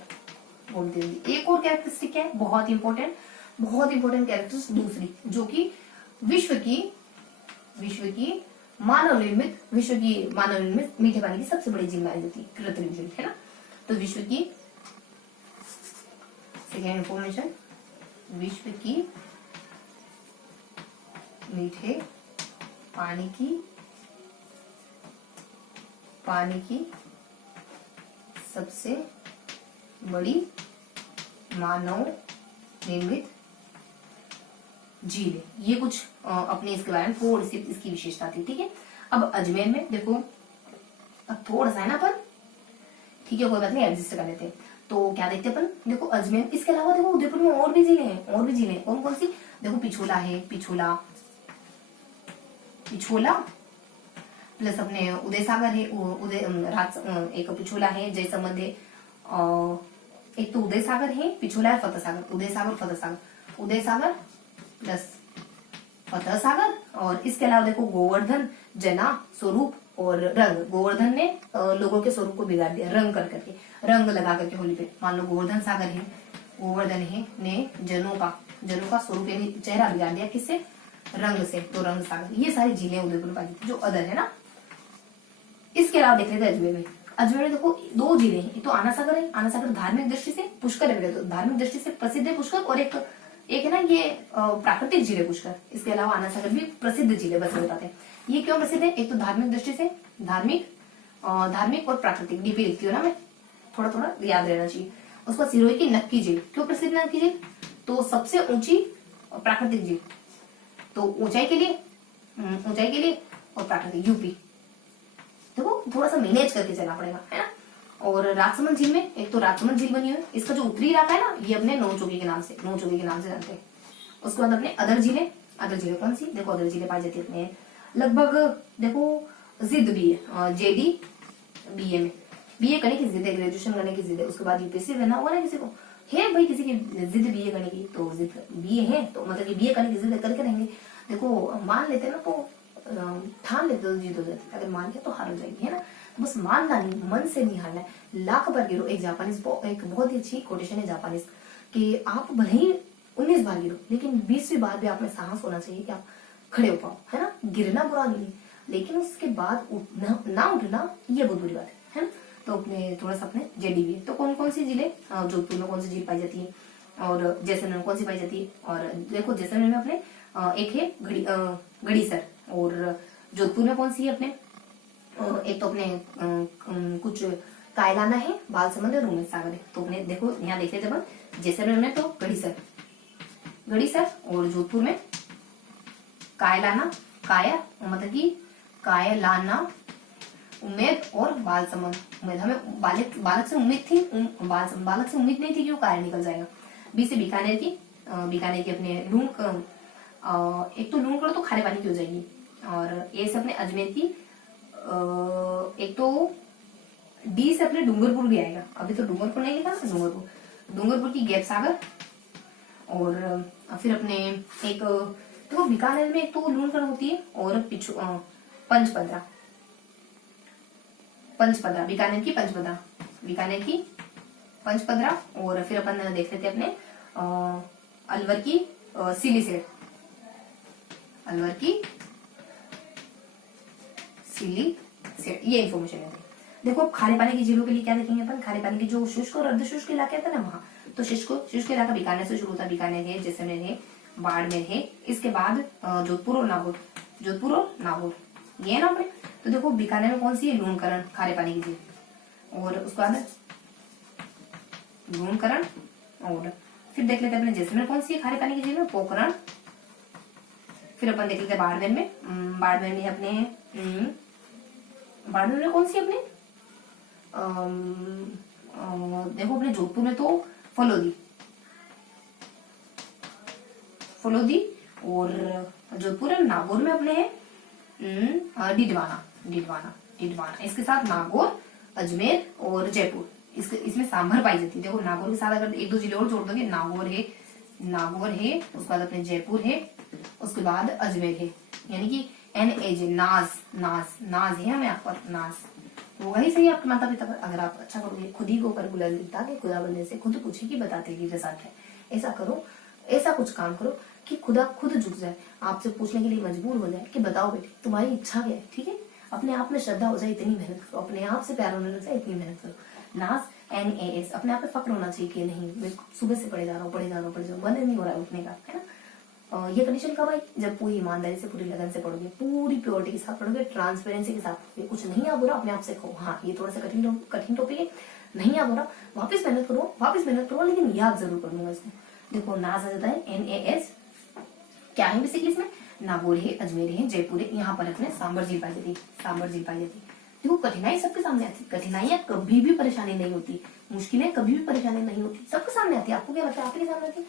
गोमती नदी। एक और कैरेक्टरिस्टिक है बहुत इंपॉर्टेंट कैरेक्टरिस्टिक दूसरी, जो कि विश्व की मानव निर्मित मीठे पानी की सबसे बड़ी झील मानी जाती है, कृत्रिम झील, है ना। तो विश्व की सेकेंड इंफॉर्मेशन, विश्व की मीठे पानी की सबसे बड़ी मानव निर्मित झील है। ये कुछ अपने इसके बारे में थोड़ी सी इसकी विशेषता थी। ठीक है, अब अजमेर में देखो, अब थोड़ा सा है ना अपन, ठीक है कोई बात नहीं, एडजस्ट कर लेते हैं। तो क्या देखते हैं अपन, देखो अजमेर, इसके अलावा देखो उदयपुर में और भी झीलें हैं। कौन कौन सी, देखो पिछोला है, पिछोला प्लस अपने उदय सागर है, एक पिछोला है, जयसमंद है, एक तो उदय सागर है, पिछोला है, फतेह सागर, उदय सागर प्लस फतेह सागर और इसके अलावा देखो गोवर्धन, जना, स्वरूप और रंग। गोवर्धन ने लोगों के स्वरूप को बिगाड़ दिया रंग कर करके, रंग लगा करके होली पे। मान लो गोवर्धन सागर है, गोवर्धन है ने जनों का स्वरूप यानी चेहरा बिगाड़ दिया, किससे? रंग से। तो रंग सागर, ये सारी झीलें उदयपुर में पाई जाती जो अदर है ना। इसके अलावा देख लेते हैं अजमेर में। अजमेर में देखो 2 जिले हैं, एक तो आना सागर है, आना सागर धार्मिक दृष्टि से, पुष्कर है, तो धार्मिक दृष्टि से प्रसिद्ध है पुष्कर, और एक है ना ये प्राकृतिक जिले पुष्कर। इसके अलावा आना सागर भी प्रसिद्ध जिले, बस बताते हैं ये क्यों प्रसिद्ध है। एक तो धार्मिक दृष्टि से, धार्मिक और प्राकृतिक, डीपी लिखती हूँ ना मैं, थोड़ा थोड़ा याद रहना चाहिए। उसका सिरोही की नक्की झील, क्यों प्रसिद्ध नक्की झील? तो सबसे ऊंची प्राकृतिक झील, तो ऊंचाई के लिए और प्राकृतिक, यूपी। देखो थोड़ा सा मैनेज करके चलना पड़ेगा, है ना। और राजसमंद झील में, एक तो राजसमंद झील बनी हुई है, इसका जो उत्तरी इलाका है ना, ये अपने नौचोगी के नाम से जानते हैं। उसके बाद अपने अदर झीलें कौन सी? देखो अदर झीलें पाई जाती है अपने लगभग, देखो जिद भी है, जेडी बीए में, बीए करने की जिद है, ग्रेजुएशन करने की जिद है, उसके बाद यूपीएससी देना होगा ना किसी को, है भाई किसी की जिद बीए करने की, तो जिद बीए है तो मतलब कि बीए करने की जिद करके रहेंगे। देखो मान लेते ना तो ठान लेते तो जीत हो जाती, अगर मान लिया तो हार हो जाएगी, है ना। तो बस मानना नहीं, मन से नहीं हारना है। लाख बार गिरो, एक जापानीज, एक बहुत ही अच्छी कोटेशन है जापानीज कि आप भले ही 19 बार गिरो, लेकिन 20वीं बार भी आप में साहस होना चाहिए कि आप खड़े हो पाओ, है ना। गिरना बुरा नहीं है, लेकिन उसके बाद ना उठना ये बहुत बुरी बात है ना। तो अपने थोड़ा सा अपने जेडीबी, तो कौन कौन सी जिले, जोधपुर में कौन सी झील पाई जाती है, और जैसलमेर में कौन सी पाई जाती है। और देखो जैसलमेर में अपने एक है गड़ीसर, और जोधपुर में कौन सी है अपने, एक तो अपने कुछ कायलाना है, बालसमंद और उमेद सागर है। तो अपने देखो यहाँ देख लेते अपन, जैसलमेर में तो गड़ीसर, और जोधपुर में कायलाना, मतलब कि कायलाना, उम्मेद और बालसमंद। उम्मेद हमें बालक से उम्मीद थी, बालक से उम्मीद नहीं थी कि वो कायर निकल जाएगा। बी से बीकानेर की अपने लूण, एक तो लूण करो तो खारे पानी की हो जाएगी, और ए से अपने अजमेर की, एक तो डी से अपने डूंगरपुर भी आएगा। अभी तो डूंगरपुर नहीं लिखा ना, डूंगरपुर की गैप सागर, और फिर अपने एक तो बीकानेर में एक तो लूणकरण होती है, और पंचपदरा, बीकानेर की पंचपदरा, और फिर अपन देख लेते अपने अलवर की सिलीसेट, ये इन्फॉर्मेशन है। देखो अब खारे पानी की झीलों के लिए क्या देखेंगे अपन, खारे पानी की जो शुष्क और अर्धशुष्क इलाके हैं ना वहां, तो शुष्क इलाका बीकानेर से शुरू होता है, बीकानेर है, जैसलमेर है, बाड़मेर है। इसके बाद जोधपुर और नागौर, ये ना अपने। तो देखो बीकानेर में कौन सी है, लूणकरण, खारे पानी की झील, और उसके बाद लूणकरण, और फिर देख लेते हैं अपने जैसलमेर कौन सी है खारे पानी की झील में, पोखरण। फिर अपन देख लेते हैं बाड़मेर में कौन सी अपने, देखो अपने जोधपुर में तो फलोदी, और जोधपुर और नागौर में अपने है डिडवाना। इसके साथ नागौर, अजमेर और जयपुर, इसमें सांभर पाई जाती है। देखो नागौर के साथ अगर 1-2 जिले और जोड़ दोगे, नागौर है, उसके बाद अपने जयपुर है, उसके बाद अजमेर है, यानी कि NAJ, नाज है हमें यहाँ पर, नाज। तो वही सही आपके माता पिता पर, अगर आप अच्छा करोगे, खुद ही को ऊपर बुलंदता के खुदा बंदे से खुद पूछे कि बताते कि रजा क्या है। ऐसा करो, ऐसा कुछ काम करो कि खुदा खुद झुक जाए, आपसे पूछने के लिए मजबूर हो जाए कि बताओ बेटे तुम्हारी इच्छा क्या है, ठीक है। अपने आप में श्रद्धा हो जाए, इतनी मेहनत करो, अपने आप से प्यार होने लग जाए, इतनी मेहनत करो। नाज NAS, अपने आप पे फक्र होना चाहिए कि नहीं मैं सुबह से पढ़े जा रहा हूँ, मन नहीं हो रहा है उठने का, है ना। ये कंडीशन कब आई, जब पूरी ईमानदारी से, पूरी लगन से पढ़ोगे, पूरी प्योरिटी के साथ पढ़ोगे, ट्रांसपेरेंसी के साथ पढ़ोगे। कुछ नहीं आ रहा अपने आप से कहो, हाँ ये थोड़ा सा कठिन टॉपिक है, नहीं आ रहा, वापस मेहनत करो, लेकिन याद जरूर कर लूंगा इसको। देखो नाज आ जाता है NAS, क्या है बेसिकली इसमें, नागौर है, अजमेर है, जयपुर है, यहाँ पर अपने सांबर झील पाई जाती। देखो कठिनाई सबके सामने आती, कठिनाइयां कभी भी परेशानी नहीं होती, मुश्किलें कभी भी परेशानी नहीं होती, सबके सामने आती है। आपको क्या लगता है आपके सामने आती है?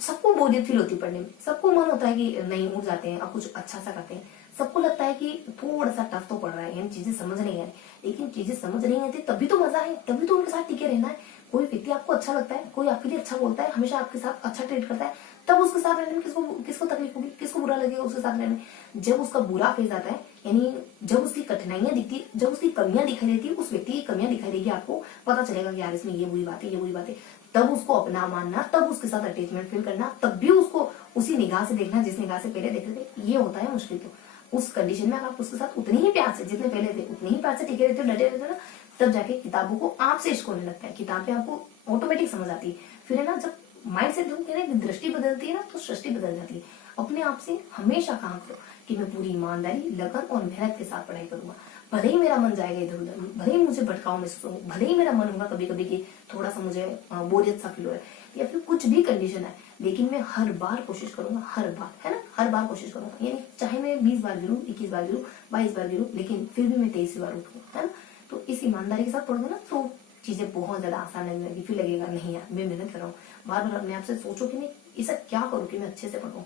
सबको बोरियत फील होती पढ़ने में, सबको मन होता है कि नहीं उठ जाते हैं, अब कुछ अच्छा सा करते हैं। सबको लगता है कि थोड़ा सा टफ तो पड़ रहा है, चीजें समझ नहीं आ रही, लेकिन चीजें समझ नहीं आती तभी तो मजा है, तभी तो उनके साथ टिके रहना है। कोई व्यक्ति आपको अच्छा लगता है, कोई आपके लिए अच्छा बोलता है, हमेशा आपके साथ अच्छा ट्रीट करता है, तब उसके साथ रहने में किसको किसको तकलीफ होगी, किसको बुरा लगेगा उसके साथ रहने में। जब उसका बुरा फेज आता है, यानी जब उसकी कठिनाइयां दिखती, जब उसकी कमियां दिखाई देती है, उस व्यक्ति की कमियां दिखाई देगी, आपको पता चलेगा कि यार इसमें ये बुरी बात है, ये बुरी बात है, तब उसको अपना मानना, तब उसके साथ अटैचमेंट फील करना, तब भी उसको उसी निगाह से देखना जिस निगाह से पहले देख रहे थे। ये होता है मुश्किल। तो उस कंडीशन में आप उसके साथ उतनी ही प्यार से, जितने पहले थे उतने ही प्यार से टिके रहते हो, डटे रहते हो ना, तब जाके किताबों को आपसे इश्क होने लगता है। किताबें आपको ऑटोमेटिक समझ आती है। फिर है ना, जब माइंड से दृष्टि बदलती है ना, तो सृष्टि बदल जाती है। अपने आप से हमेशा कहा करो कि मैं पूरी ईमानदारी, लगन और मेहनत के साथ पढ़ाई करूंगा। भले ही मेरा मन जाएगा इधर उधर, भले ही मुझे भटकाव में सोऊं, भले ही मेरा मन होगा कभी कभी कि थोड़ा सा मुझे बोरियत सा फील हो रहा है, या फिर कुछ भी कंडीशन है, लेकिन मैं हर बार कोशिश करूंगा, हर बार, है ना, हर बार कोशिश करूंगा। यानी चाहे मैं 20 बार गिरूं, 21 बार गिरूं, 22 बार गिरूं, लेकिन फिर भी मैं 23 बार उठूंगा, है ना। तो इस ईमानदारी के साथ पढ़ोगे ना, तो चीजें बहुत ज्यादा आसान लगने लगी। फिर लगेगा नहीं यार मैं मेहनत कर रहा हूँ। बार बार अपने आप से सोचो कि मैं ऐसा क्या करूँ कि मैं अच्छे से पढ़ूं,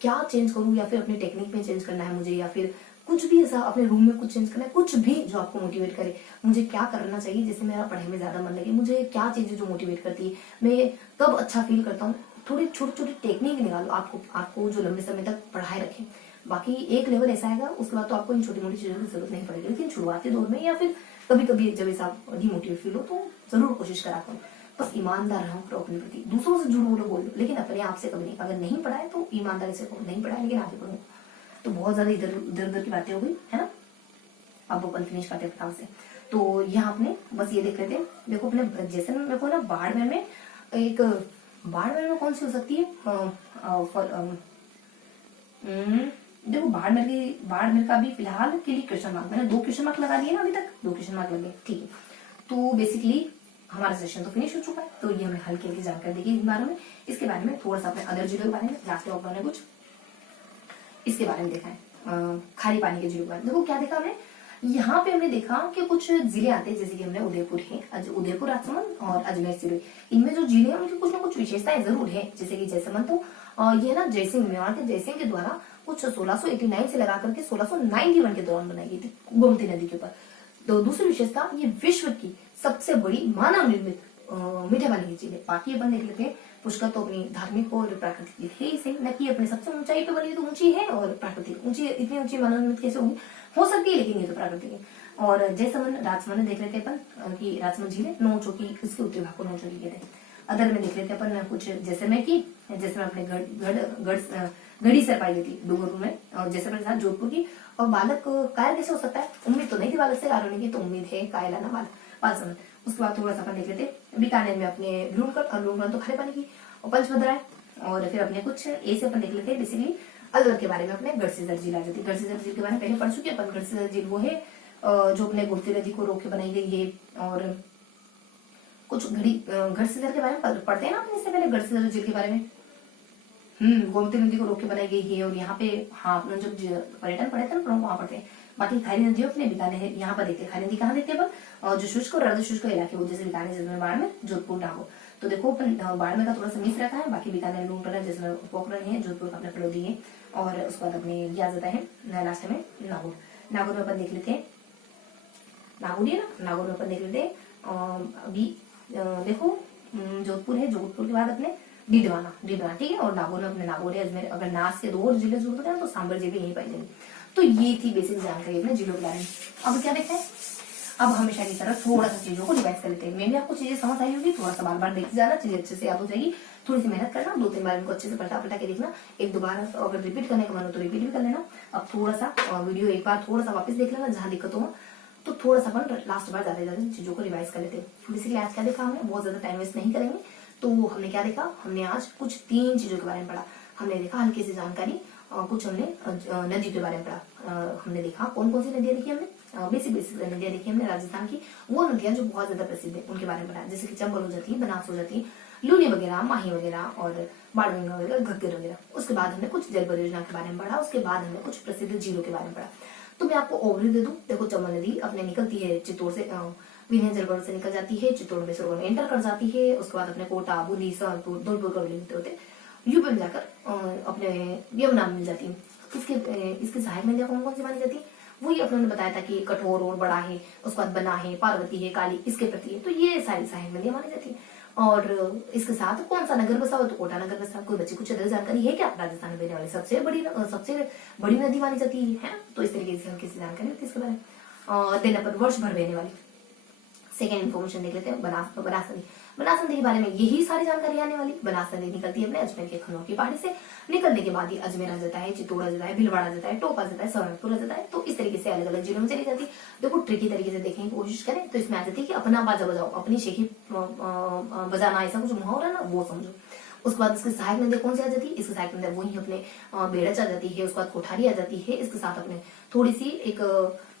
क्या चेंज करूं, या फिर अपनी टेक्निक में चेंज करना है मुझे, या फिर कुछ भी ऐसा अपने रूम में कुछ चेंज करना है, कुछ भी जो आपको मोटिवेट करे। मुझे क्या करना चाहिए जिससे मेरा पढ़ाई में ज्यादा मन लगे, मुझे क्या चीजें जो मोटिवेट करती है, मैं कब अच्छा फील करता हूँ। थोड़ी छोटी छोटी टेक्निक निकालो आपको जो लंबे समय तक पढ़ाए रखे। बाकी एक लेवल ऐसा आएगा, उसके बाद तो आपको इन छोटी मोटी चीजों की जरूरत नहीं पड़ेगी। लेकिन शुरुआती दौर में या फिर कभी कभी जब ऐसा डिमोटिवेट फील हो, तो जरूर कोशिश करा करो। बस ईमानदार रहो करो अपने प्रति। दूसरों से झूठ बोलो, लेकिन अपने आप से कभी नहीं। अगर नहीं पढ़ा है तो ईमानदारी से कहो, नहीं पढ़ा है लेकिन आगे बढ़ो। तो बहुत ज्यादा इधर उधर की बातें हो गई, है ना। अब अपन फिनिश करते हैं फटाफट से। तो यहाँ आपने बस ये देख रहे थे। देखो अपने जैसे मेरे को ना बाड़मेर में एक, बाड़मेर में कौन सी हो सकती है, देखो बाड़मेर का भी फिलहाल के लिए क्वेश्चन मार्क, मैंने 2 क्वेश्चन मार्क लगा दिए ना, अभी तक 2 क्वेश्चन मार्क लगे, ठीक है। तो बेसिकली हमारा सेशन तो फिनिश हो चुका है। तो ये हमने हल्की हल्की जानकारी दी इस बारे में। इसके बारे में थोड़ा सा अपने अदर जिलों के बारे में लास्ट में अपने कुछ इसके बारे में देखा है, खारी पानी के जिलों के बारे में। देखो क्या देखा हमने, यहाँ पे हमने देखा कि कुछ जिले आते हैं, जैसे कि हमने उदयपुर है, उदयपुर, राजसमंद और अजमेर जिले। इनमें जो जिले हैं उनकी कुछ ना कुछ विशेषताएं जरूर है। जैसे कि जैसलमेर, तो ये ना जयसिंह, मेवाड़ के जयसिंह के द्वारा कुछ 1689 से लगा करके 1691 के दौरान बनाई गई थी, गोमती नदी के ऊपर। तो दूसरी विशेषता, ये विश्व की सबसे बड़ी मानव निर्मित मीठे पानी की झील है। बाकी अपन देख लेते हैं, पुष्कर तो अपनी धार्मिक और प्राकृतिक है ही सही, न कि अपने सबसे ऊंचाई पे बनी तो ऊंची है, और प्राकृतिक ऊंची, इतनी ऊंची मानव निर्मित कैसे होगी, हो सकती है, लेकिन ये तो प्राकृतिक है। और जैसलमेर, राजसमंद देख लेते अपन कि राजसमंद झील है, नौ चौकी, इसके उत्तरी भाग को नौ चौकी कहते हैं। अदर में देख लेते अपन कुछ जैसलमेर की, जैसलमेर अपने गढ़ी सर पाई जाती डूंगरपुर में, और जैसलमेर के साथ जोधपुर की। और बालक कायल कैसे हो सकता है, उम्मीद तो नहीं थी बालक से, कारण की तो उम्मीद है कायल आना बालसमंद। उसके बाद थोड़ा सा अपन देख लेते बीकानेर में अपने लूणकरण तो खारे पानी की, और पंचभद्रा है। और फिर अपने कुछ ऐसे अपन देख लेते हैं बेसिकली अलवर के बारे में, अपने गढ़सीसर झील आ जाती है। गढ़सीसर झील के बारे में पहले पढ़ चुके अपन। गढ़सीसर झील वो है जो अपने गोमती नदी को रोक के बनाई गई है। और कुछ गढ़सीसर के बारे में पढ़ते हैं ना अपन इससे पहले, गढ़सीसर झील के बारे में। गोमती नदी को रोक के बनाई गई है। और यहाँ पे हाँ अपने जब पर्यटन पढ़े थे ना वहां पढ़ते हैं। बाकी खारी नदी अपने बीकानेर यहाँ पर देखते हैं। खारी नदी कहाँ देखते हैं अपन, जो शुष्क और अर्ध शुष्क इलाके हो, जैसे बीकानेर, जैसलमेर, बाड़मेर, जोधपुर, नागौर। तो देखो अपन बाड़मेर का थोड़ा सा मिस रहता है, बाकी बीकानेर, लूणकरण, जैसलमेर, पोखरण है, जोधपुर का अपने फलोदी है। और उसके बाद अपने ये आ जाता है लास्ट में नागौर। नागौर में अपन देख लेते हैं, नागौर है ना, नागौर में अपन देख लेते हैं। अभी देखो जोधपुर है, जोधपुर के बाद अपने डीडवाना, ठीक है। और नागौर में अपने नागौर है, अजमेर। अगर नास के 2 और जिले जरूरत है तो सांबर जिले यहीं पाई जाएंगे। तो ये थी बेसिक जानकारी अपने जिलों के बारे में। अब क्या देखते हैं, अब हमेशा की तरह थोड़ा सा चीजों को रिवाइज कर लेते हैं। मैं भी आपको चीजें समझ आई होगी, थोड़ा सा बार बार देखते जाना, चीजें अच्छे से याद हो जाएगी। थोड़ी सी मेहनत करना, 2-3 बार इनको अच्छे से पलटा के देखना। एक दो बार अगर रिपीट करने का मन हो तो रिपीट भी कर लेना। अब थोड़ा सा वीडियो एक बार थोड़ा सा वापस देख लेना, जहां दिक्कत हो तो थोड़ा सा अपन लास्ट बार ज्यादा चीजों को रिवाइज कर लेते हैं। बेसिकली आज क्या देखा हमने, बहुत ज्यादा टाइम वेस्ट नहीं करेंगे। तो हमने क्या देखा, हमने आज कुछ 3 चीजों के बारे में पढ़ा। हमने देखा हल्की सी जानकारी, कुछ हमने नदी के बारे में पढ़ा। हमने देखा कौन कौन सी नदियां देखी हमने, बेसिक नदियां देखी हमने राजस्थान की, वो नदियां जो बहुत ज्यादा प्रसिद्ध है उनके बारे में पढ़ा। जैसे कि चंबल हो जाती है, बनास हो जाती है, लूनी वगैरह, माही वगैरह, और बाणगंगा वगैरह, घग्गर वगैरह। उसके बाद हमने कुछ जल परियोजना के बारे में पढ़ा। उसके बाद हमने कुछ प्रसिद्ध झीलों के बारे में पढ़ा। तो मैं आपको ओवरव्यू दे दूं। देखो चंबल नदी अपने निकलती है चित्तौड़ से, विनय जलगढ़ से निकल जाती है, चित्तौड़ में सरोवर में एंटर कर जाती है। उसके बाद अपने कोटा, बूंदी, सहरपुर, धौलपुर का विलीन होते यूपी में जाकर अपने यमुना मिल जाती है। इसकी सहायक नदियां कौन कौन सी मानी जाती है, वही अपने बताया था कि कठोर और बड़ा है, उसके बाद बना है, पार्वती है, काली इसके प्रति है। तो ये सारी सहायक नदियां मानी जाती है। और इसके साथ कौन सा नगर बसा हो, तो कोटा नगर बसा। कोई बच्चे कुछ अदर जानकारी है क्या? राजस्थान में बहने वाली सबसे बड़ी नदी मानी जाती है, तो इस तरीके से हल्की सी जानकारी होती है इसके बारे में। देन अपन वर्ष भर बहने वाली सेकेंड इन्फॉर्मेशन देख लेते हैं, बनास नदी। बनास नदी के बारे में यही सारी जानकारी आने वाली। बनास नदी निकलती है अपने अजमेर के खनौर की पहाड़ी से। निकलने के बाद ही अजमेर आ जाता है, चित्तौड़ आ जाता है, भीलवाड़ा आ जाता है, टोंक आ जाता है, सवाईमाधोपुर आ जाता है। तो इस तरीके से अलग अलग जिलों में चली जाती है। देखो ट्रिकी तरीके से देखने की कोशिश करें तो इसमें आ जाती है कि अपना बाजा बजाओ, अपनी शेखी बजाना, ऐसा कुछ मुहावरा है ना, वो समझो। उसके बाद इसकी सहायक नदी कौन सी आ जाती है? इसकी सहायक नदी वही अपने बेड़च आ जाती है, उसके बाद कोठारी आ जाती है। इसके साथ अपने थोड़ी सी एक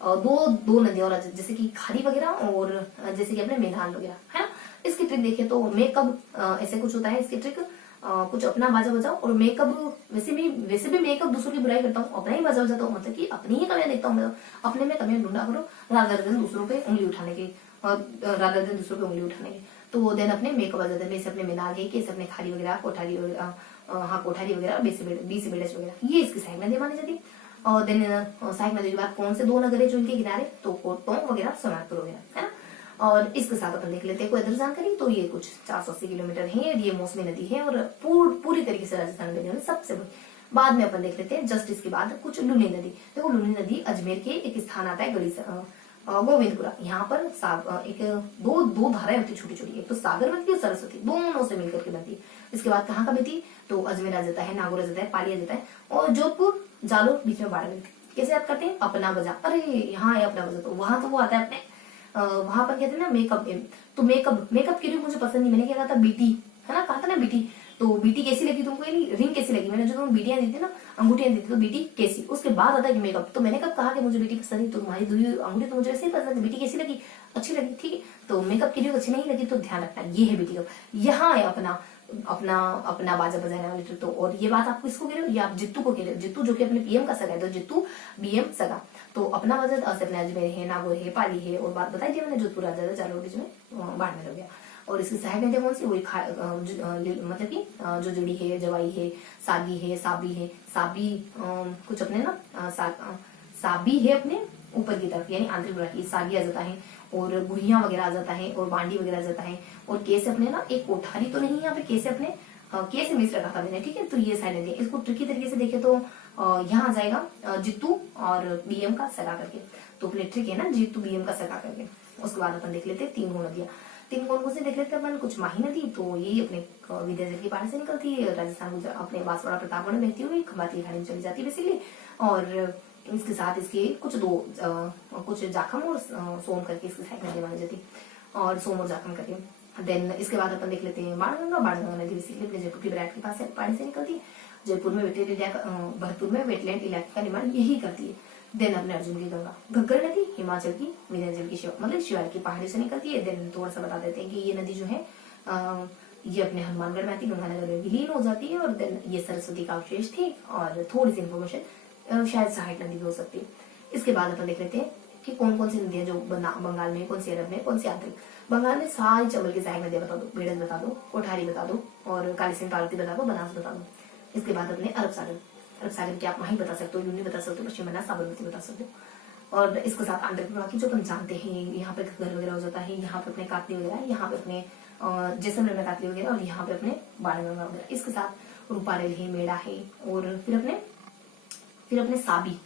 दो नदियां और आ जाती है, जैसे कि खारी वगैरह और जैसे कि अपने मैदान वगैरह, है ना। इसकी ट्रिक देखें तो मेकअप ऐसे कुछ होता है इसकी ट्रिक, कुछ अपना बाजा बजाओ और मेकअप। वैसे भी मेकअप दूसरों की बुराई करता हूँ, अपना ही बाजा बजाता हूँ, मतलब कि अपनी ही कमियां देखता हूँ, मतलब अपने में कमियां ढूंढा करो रादर देन दूसरों पे उंगली उठाने की, तो देन अपने मेकअप आ जाते हैं, जैसे अपने मीनार है, कैसे अपने खारी वगैरह, कोठारी वगैरह, कोठारी वगैरह, बीसी बेड़च वगैरह, ये इसकी सहायक नदी मानी जाती है। और देन सहायक नदी के बाद कौन से दो नगर है जो इनके किनारे? तो टोंक वगैरह, सवाईमाधोपुर वगैरह, है ना। और इसके साथ अपन देख लेते हैं कोई अदर जानकारी। तो ये कुछ 480 किलोमीटर है, ये मौसमी नदी है और पूरी तरीके से राजस्थान में सबसे बड़ी। बाद में अपन देख लेते हैं जस्ट इसके बाद कुछ लुनी नदी। देखो लुनी नदी अजमेर के एक स्थान आता है गढ़ी गोविंदपुरा। यहाँ पर एक दो धाराएं होती छोटी छोटी, एक तो साबरमती और सरस्वती, दोनों से मिलकर के बनती है। इसके बाद कहाँ का बहती? तो अजमेर आ जाता है, नागौर आ जाता है, पाली आ जाता है और जोधपुर जालोर बीच में बाढ़ मिलती है। कैसे याद करते हैं? अपना बजा, अरे यहाँ है अपना बजा, तो वहां तो वो आता है अपने वहां पर कहते हैं ना मेकअप। तो मेकअप के लिए मुझे पसंद नहीं, मैंने क्या कहा था? बीटी, है ना, कहा था ना बीटी। तो बीटी कैसी लगी तुमको? रिंग कैसी लगी? मैंने जो तुम बीटियां दी थी ना, अंगूठियां दी थी, तो बीटी कैसी? उसके बाद आता है कि मेकअप। तो मैंने कब कहा कि मुझे बीटी पसंद है? तो तुम्हारी दूरी अंगूठी तो मुझे ऐसे ही पसंद है, बीटी कैसी लगी? अच्छी लगी, ठीक है। तो मेकअप के लिए अच्छी नहीं लगी तो ध्यान रखना, ये है बीटी कप। यहाँ है अपना अपना अपना बाजा बजाने वाली ट्रिक। तो और ये बात आपको इसको कह रहे हो या आप जित्तू को कह रहे हो? जित्तू जो कि अपने पीएम का सगा है, तो जित्तू बीएम सगा। तो अपना बाजा अपने अजमेर है, नागौर है, पाली है और बात बताई थी मैंने जोधपुर आ जाता, जालोर बीच में बाड़मेर हो गया। और इसकी सहायक नदियां कौन सी? वही मतलब कि जो जुड़ी है, जवाई है, सागी है, साबी है। साबी कुछ अपने ना साबी है अपने ऊपर की तरफ, यानी आंतरिक भाग की, सागी आ जाता है और गुहिया वगैरह आ जाता है और बांडी वगैरह आ जाता है। और कैसे अपने ना एक कोठारी तो नहीं, यहाँ पे कैसे अपने कैसे मिस रखा था मैंने, ठीक है। तो ये सारी नदी इसको ट्रिकी तरीके से देखे तो यहाँ आ जाएगा जित्तू और बीएम का सगा करके। तो अपने ट्रिक है ना, जित्तू बीएम का सगा करके। उसके बाद अपन देख लेते हैं तीन नदियां। तीन कौन से देख लेते हैं अपन? कुछ माही नदी, तो यही अपने विंध्याचल की पहाड़ी से निकलती है, राजस्थान गुजरात अपने बांसवाड़ा प्रतापगढ़ में बहती हुई खंबाती खाड़ी में चली जाती है बेसिकली। और इसके साथ इसके कुछ जाखम और सोम करके इसकी सहायक नदी मानी जाती है, और सोम और जाखम करके। देन इसके बाद अपन देख लेते हैं बाणगंगा नदी बेसिकली अपने जयपुर की बैराट के पास पहाड़ी से निकलती है। जयपुर में भरतपुर में वेटलैंड इलाके का निर्माण यही करती है। देन अपने अर्जुन की गंगा। घग्गर नदी हिमाचल की विंध्याचल की मतलब शिवालिक की पहाड़ी से निकलती है। देन थोड़ा सा बता देते हैं कि ये नदी जो है ये अपने हनुमानगढ़ में आती है, गंगानगर में विलीन हो जाती है। और देन ये सरस्वती का अवशेष थी। और थोड़ी सी इन्फॉर्मेशन शायद सहायक नदी भी हो सकती है। इसके बाद अपन देख लेते हैं कि कौन कौन सी नदियां जो बंगाल में, कौन सी अरब में, कौन सी आंतरिक। बंगाल में सारी चंबल की सहायक नदियां बता दो, बेड़ज बता दो, कोठारी बता दो और काली सिंध पार्वती बता दो, बनास बता दो। इसके बाद अपने अरब सागर की आप माही बता सकते हो, लुनी बता सकते हो, पश्चिम बंगाल साबरमती बता सकते हो। और इसके साथ आंध्र प्रदेश की जो अपन जानते हैं, यहाँ पे घर वगैरह हो जाता है, यहाँ पे अपने कातली वगैरह, यहाँ पे अपने जैसलमेर में कातली वगैरह और यहाँ पे अपने बाणगंगा वगैरह। इसके साथ रूपारेल है, मेड़ा है और फिर अपने साबी,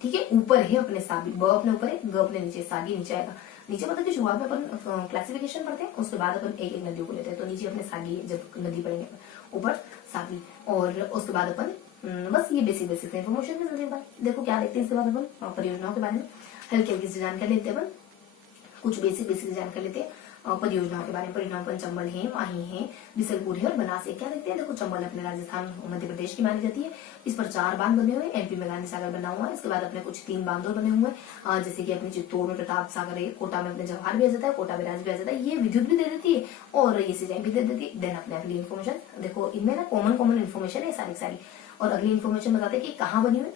ठीक है, ऊपर है अपने साबी, ब अपने ऊपर है, ग अपने नीचे, सागी नीचे आएगा। नीचे मतलब कि शुरुआत में अपन क्लासिफिकेशन पढ़ते हैं, उसके बाद अपन एक एक नदियों को लेते हैं। तो नीचे अपने सागी, जब नदी पढ़ेंगे ऊपर सागी, और उसके बाद अपन बस ये बेसिक इन्फॉर्मेशन में चलते। देखो क्या देखते हैं इसके बाद अपन परियोजनाओं के बारे में हल्की हल्की से जानकारी लेते हैं। अपन कुछ बेसिक जानकारी लेते हैं परियोजनाओं के बारे में। परियोजना अपन चंबल है, माही है, बिसलपुर है और बनास है। क्या देखते हैं? देखो चंबल अपने राजस्थान मध्य प्रदेश की मानी जाती है। इस पर 4 बांध बने हुए, एमपी में गांधी सागर बना हुआ है। इसके बाद अपने कुछ 3 बांध और बने हुए हैं, जैसे कि अपने चित्तौड़ में प्रताप सागर है, कोटा में अपने जवाहर भी आ जाता है, कोटा बिराज भी आ जाता है। ये विद्युत भी दे देती है और ये सिंचाई भी दे देती है। देन अपने अगली इन्फॉर्मेशन देखो, इनमें ना कॉमन इन्फॉर्मेशन है सारी। और अगली इन्फॉर्मेशन बताते हैं कि कहाँ बनी हुई।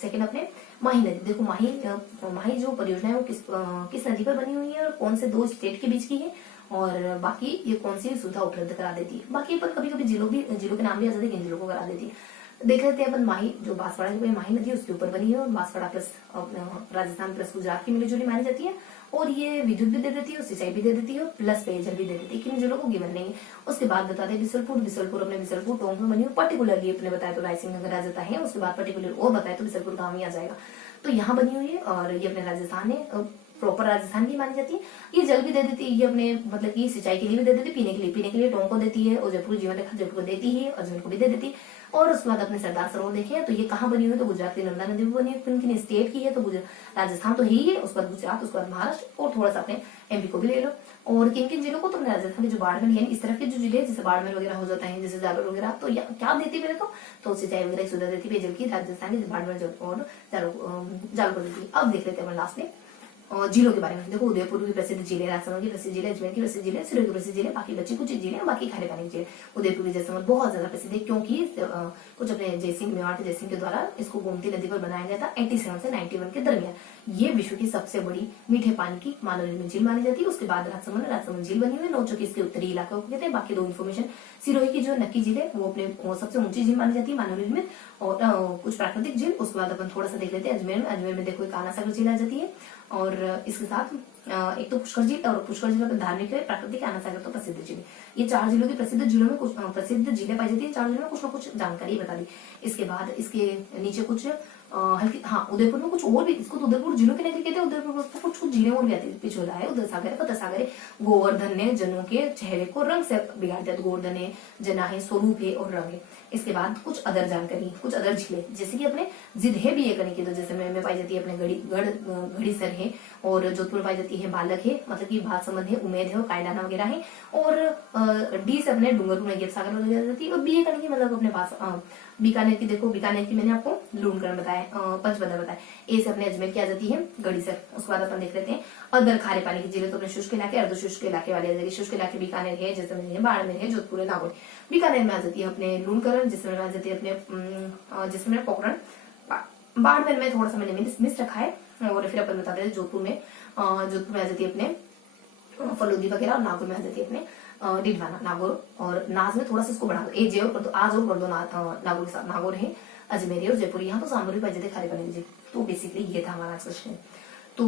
सेकंड अपने माही नदी। देखो माही जो परियोजना है वो किस नदी पर बनी हुई है और कौन से 2 स्टेट के बीच की है, और बाकी ये कौन सी सुविधा उपलब्ध करा देती है। बाकी पर कभी कभी जिलों के नाम भी आ जाते हैं, किन जिलों को करा देती है। देख लेते हैं अपन माही, जो बांसवाड़ा की माही नदी है उसके ऊपर बनी है और बांसवाड़ा प्लस राजस्थान प्लस गुजरात की मिलीजुली मानी जाती है। और ये विद्युत भी दे देती है, सिंचाई भी दे देती है, प्लस पेयजल भी दे देती है। किन जिलों को गिवन नहीं है। उसके बाद बता दें बिसलपुर अपने बिसलपुर टोंक में बनी हुई, पर्टिकुलरली अपने बताया तो रायसिंह नगर आ जाता है। उसके बाद पर्टिकुलर और बताया तो बिसलपुर गाँव ही आ जाएगा। तो यहाँ बनी हुई है और ये अपने राजस्थान है, प्रॉपर राजस्थान की मानी जाती है। ये जल भी दे देती है, ये अपने मतलब कि सिंचाई के लिए भी दे देती है, पीने के लिए टोंक को देती है, और जयपुर जीवन रेखा जयपुर को देती है, अजमेर को भी दे देती है। और उसके बाद अपने सरदार सरोवर देखें तो ये कहाँ बनी हुई है, तो गुजरात की नर्मदा नदी में बनी है। किन स्टेट की है, तो राजस्थान तो ही है, उसके बाद गुजरात, उसके बाद महाराष्ट्र और थोड़ा सा अपने एमपी को भी ले लो। और किन किन जिलों को, तो राजस्थान के जो बाड़मेर यानी इस तरफ के जो जिले जैसे बाड़मेर वगैरह हो जाता है, जैसे जालोर वगैरह, तो क्या देती है तो सिंचाई वगैरह की सुविधा देती है पेयजल की, राजस्थान के बाड़मेर और जालोर देती है। अब देख लेते हैं लास्ट में और जिलों के बारे में। देखो उदयपुर की प्रसिद्ध जिले, राजसमंद की प्रसिद्ध जिले, अजमेर की प्रसिद्ध जिले, सिरोही की प्रसिद्ध जिले, बाकी बच्चे कुछ जिले, बाकी खारे पानी के जिले। उदयपुर की जयसमंद बहुत ज्यादा प्रसिद्ध है क्योंकि कुछ अपने जयसिंह मेवाड़ के जयसिंह के द्वारा इसको गोमती नदी पर बनाया गया था 87 से 91 के दरमियान। ये विश्व की सबसे बड़ी मीठे पानी की मानव निर्मित झील मानी जाती है। उसके बाद राजसमंद झील बनी हुई है, नौचो की इसके उत्तरी इलाकों को कहते हैं। बाकी दो इन्फॉर्मेशन, सिरोही की जो नक्की झील है वो अपने सबसे ऊंची झील मानी जाती है मानव निर्मित, और कुछ प्राकृतिक झील। उसके बाद अपन थोड़ा सा देख लेते हैं अजमेर में देखो एक आना सागर झील आ जाती है, और इसके साथ एक तो पुष्कर झील, और पुष्कर झील धार्मिक है, प्राकृतिक आना सागर तो प्रसिद्ध झील। ये 4 जिलों की प्रसिद्ध जिलों में कुछ प्रसिद्ध झीलें पाई जाती है। 4 जिलों में कुछ ना कुछ जानकारी बता दी। इसके बाद इसके नीचे कुछ हल्की, हाँ उदयपुर में कुछ और भी, इसको तो उदयपुर जिलों के नगरी कहते हैं। उदयपुर कुछ कुछ जिले और भी आती है। पिछोला है, उदय सागर है। गोवर्धन ने जनों के चेहरे को रंग से बिगाड़ दिया। गोवर्धन है, जना है, स्वरूप है और रंग है। इसके बाद कुछ अदर जानकारी, कुछ अदर झीलें जैसे कि अपने जिद है भी कणी की, तो जैसे में पाई जाती है अपने घड़ीसर है, और जोधपुर पाई जाती है बालक है, मतलब कि भातसमंद है, उमेद है और कायडाना वगैरह है। और डी से अपने डूंगरपुर में गिर सागर वगैरह जाती है। और बी ए कणी की मतलब अपने पास बीकानेर की, देखो बीकानेर की मैंने आपको लूणकरण बताया, पंचबदर बताया। ए से अपने अजमेर की आ जाती है गढ़ीसर। उसके बाद अपन देख लेते हैं अदर खारे पानी की जिले, तो अपने शुष्क इलाके, अर्ध शुष्क इलाके वाले आ जाएंगे। शुष्क इलाके बीकानेर है, जैसलमेर है, बाड़मेर है, जोधपुर है, नागौर। बीकानेर में आ जाती है अपने लूणकरण, जैसलमेर में आ जाती है अपने जैसलमेर पोखरण, बाड़मेर में थोड़ा सा मैंने मिस रखा है। और फिर अपन बताते हैं जोधपुर में आ जाती है अपने फलोदी वगैरह, और नागौर में आ जाती है अपने डिडवाना, नागौर। और नाज में थोड़ा सा इसको बढ़ा दो, ए जे और कर दो, आज और कर दो नागौर के साथ। नागौर है, अजमेर और जयपुर। यहाँ तो सामूहिक पाई जाते खारे पानी। तो बेसिकली ये था हमारा आज का सेशन। तो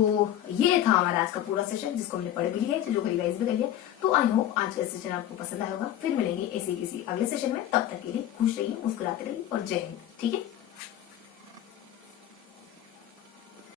ये था हमारा आज का पूरा सेशन, जिसको हमने पढ़ भी लिया, जो रिवाइज भी कर लिया। तो आई होप आज का सेशन आपको पसंद आया होगा। फिर मिलेंगे ऐसे किसी अगले सेशन में। तब तक के लिए खुश रहिए, मुस्कुराते रहिए और जय हिंद। ठीक है।